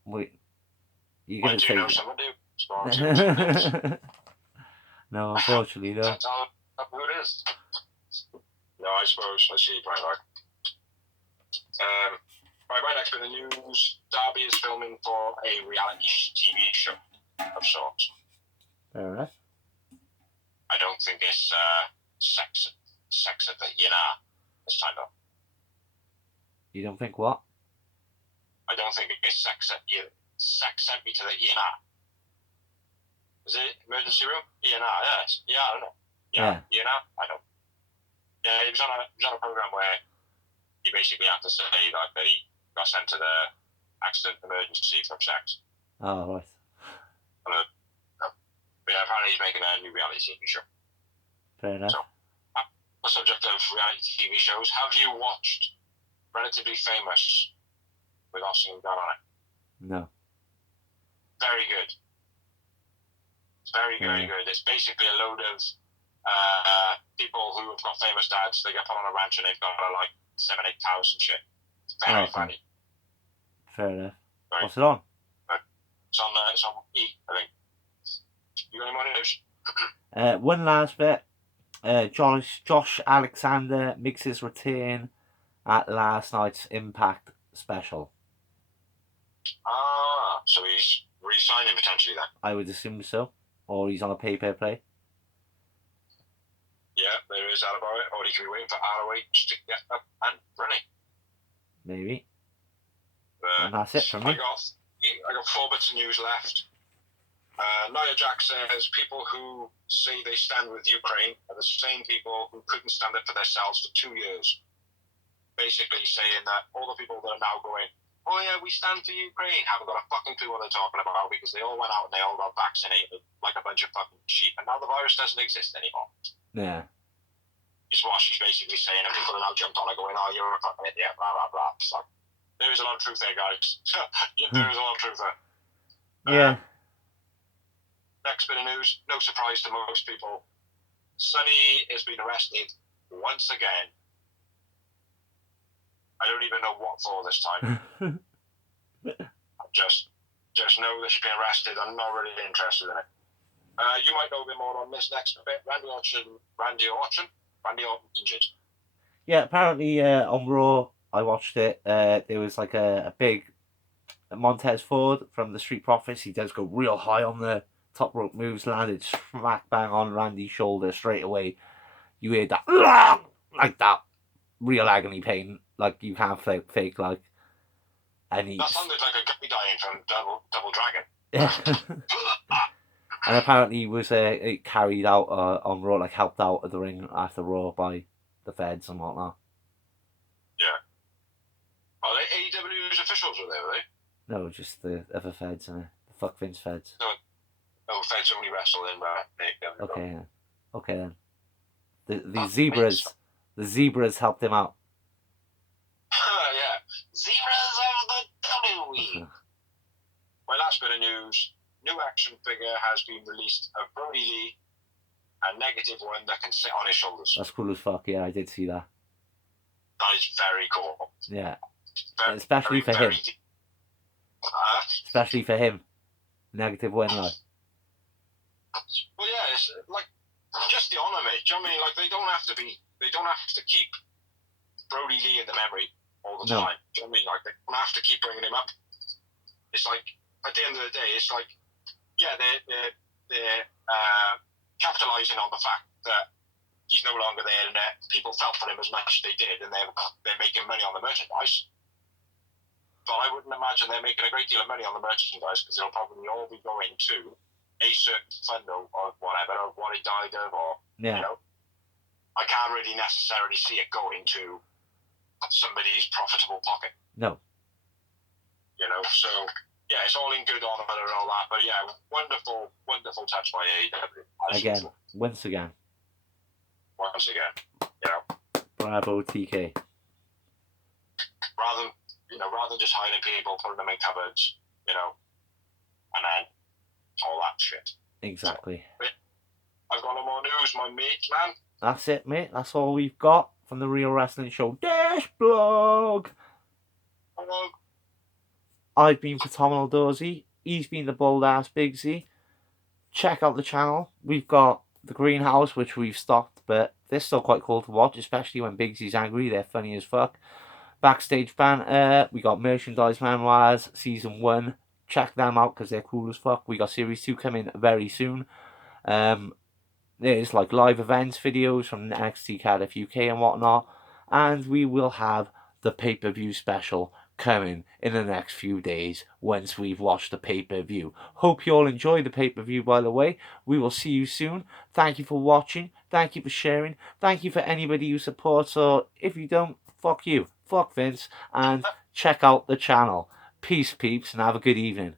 Wait, you're gonna take it? Someone do? No, unfortunately, no. That's how who it is. No, I suppose I see your point, like. Right, my next bit of news: Darby is filming for a reality TV show of sorts. Fair enough. I don't think it's sex at the this time though. You don't think what? I don't think it's sex sent me to the ENR. Is it emergency room? ENR, yes. Yeah, I don't know. Yeah. ENR? I don't. Yeah, he was on a program where he basically had to say like that he got sent to the accident emergency from sex. Oh, right. But yeah, apparently he's making a new reality TV show. Fair enough. So, the subject of reality TV shows, have you watched Relatively Famous with Austin and Dan on it? No. Very good. It's very good. It's basically a load of people who have got famous dads. They get put on a ranch and they've got like 7-8 cows and shit. It's very funny. Fair enough. Right. What's it on? It's on E, I think. You got any more news? One last bit. Josh Alexander makes his return at last night's Impact special. So he's re-signing potentially then? I would assume so. Or he's on a pay-per-play. Yeah, there is that about it. Or he could be waiting for ROH to get up and running. Maybe. And that's it from me. I got 4 bits of news left. Nia Jax says people who say they stand with Ukraine are the same people who couldn't stand it for themselves for 2 years. Basically saying that all the people that are now going, oh yeah, we stand for Ukraine, haven't got a fucking clue what they're talking about because they all went out and they all got vaccinated like a bunch of fucking sheep, and now the virus doesn't exist anymore. Yeah. Is what she's basically saying, and people are now jumped on her going, oh, you're a fucking idiot, blah, blah, blah. So, there is a lot of truth there, guys. There is a lot of truth there. Yeah. Next bit of news, no surprise to most people. Sonny has been arrested once again. I don't even know what for this time. Just know that she's been arrested. I'm not really interested in it. You might know a bit more on this next bit. Randy Orton injured. Yeah, apparently on Raw, I watched it. There was like a big Montez Ford from the Street Profits. He does go real high on the top rope moves, landed smack bang on Randy's shoulder straight away. You hear that like that real agony pain, like you can't fake like. And he That sounded like a guy dying from Double Dragon. and apparently he was carried out on Raw, like helped out of the ring after Raw by the feds and whatnot. Yeah. Are they AEW's officials, were they? No, just the other feds and the fuck Vince feds. No, feds only wrestle in AEW. Okay, yeah. Okay then. The zebras helped him out. Yeah, zebras of the WWE. My last bit of news: new action figure has been released of Brody Lee, a negative one that can sit on his shoulders. That's cool as fuck. Yeah, I did see that. That is very cool. Yeah, very, especially for him. Especially for him. Negative one, like. Well, yeah, it's like just the honor, mate. Do you know what I mean? Like they don't have to keep Brody Lee in the memory all the time. Do you know what I mean? Like they don't have to keep bringing him up. It's like at the end of the day, it's like yeah, they're capitalizing on the fact that he's no longer there and that people felt for him as much as they did, and they're making money on the merchandise. But I wouldn't imagine they're making a great deal of money on the merchandise because it'll probably all be going to a certain fund or whatever, or what he died of, or you know, I can't really necessarily see it going to somebody's profitable pocket. No. You know, so yeah, it's all in good honor and all that, but yeah, wonderful touch by AEW. Once again, you know. Bravo, TK. Rather than just hiding people, putting them in cupboards, you know, and then all that shit. Exactly. So, I've got no more news, my mate, man. That's it, mate. That's all we've got from the Real Wrestling Show Dash blog. Hello. I've been Phenomenal Dorsey. He's been the bold ass Bigsy. Check out the channel. We've got the Greenhouse, which we've stopped, but they're still quite cool to watch, especially when Bigsy's angry. They're funny as fuck. Backstage banter. We got merchandise memoirs season 1. Check them out because they're cool as fuck. We got series 2 coming very soon. There's like live events videos from NXT Cardiff UK and whatnot, and we will have the pay-per-view special coming in the next few days once we've watched the pay-per-view. Hope you all enjoy the pay-per-view, by the way. We will see you soon. Thank you for watching. Thank you for sharing. Thank you for anybody who supports, or if you don't, fuck you. Fuck Vince. And check out the channel. Peace, peeps, and have a good evening.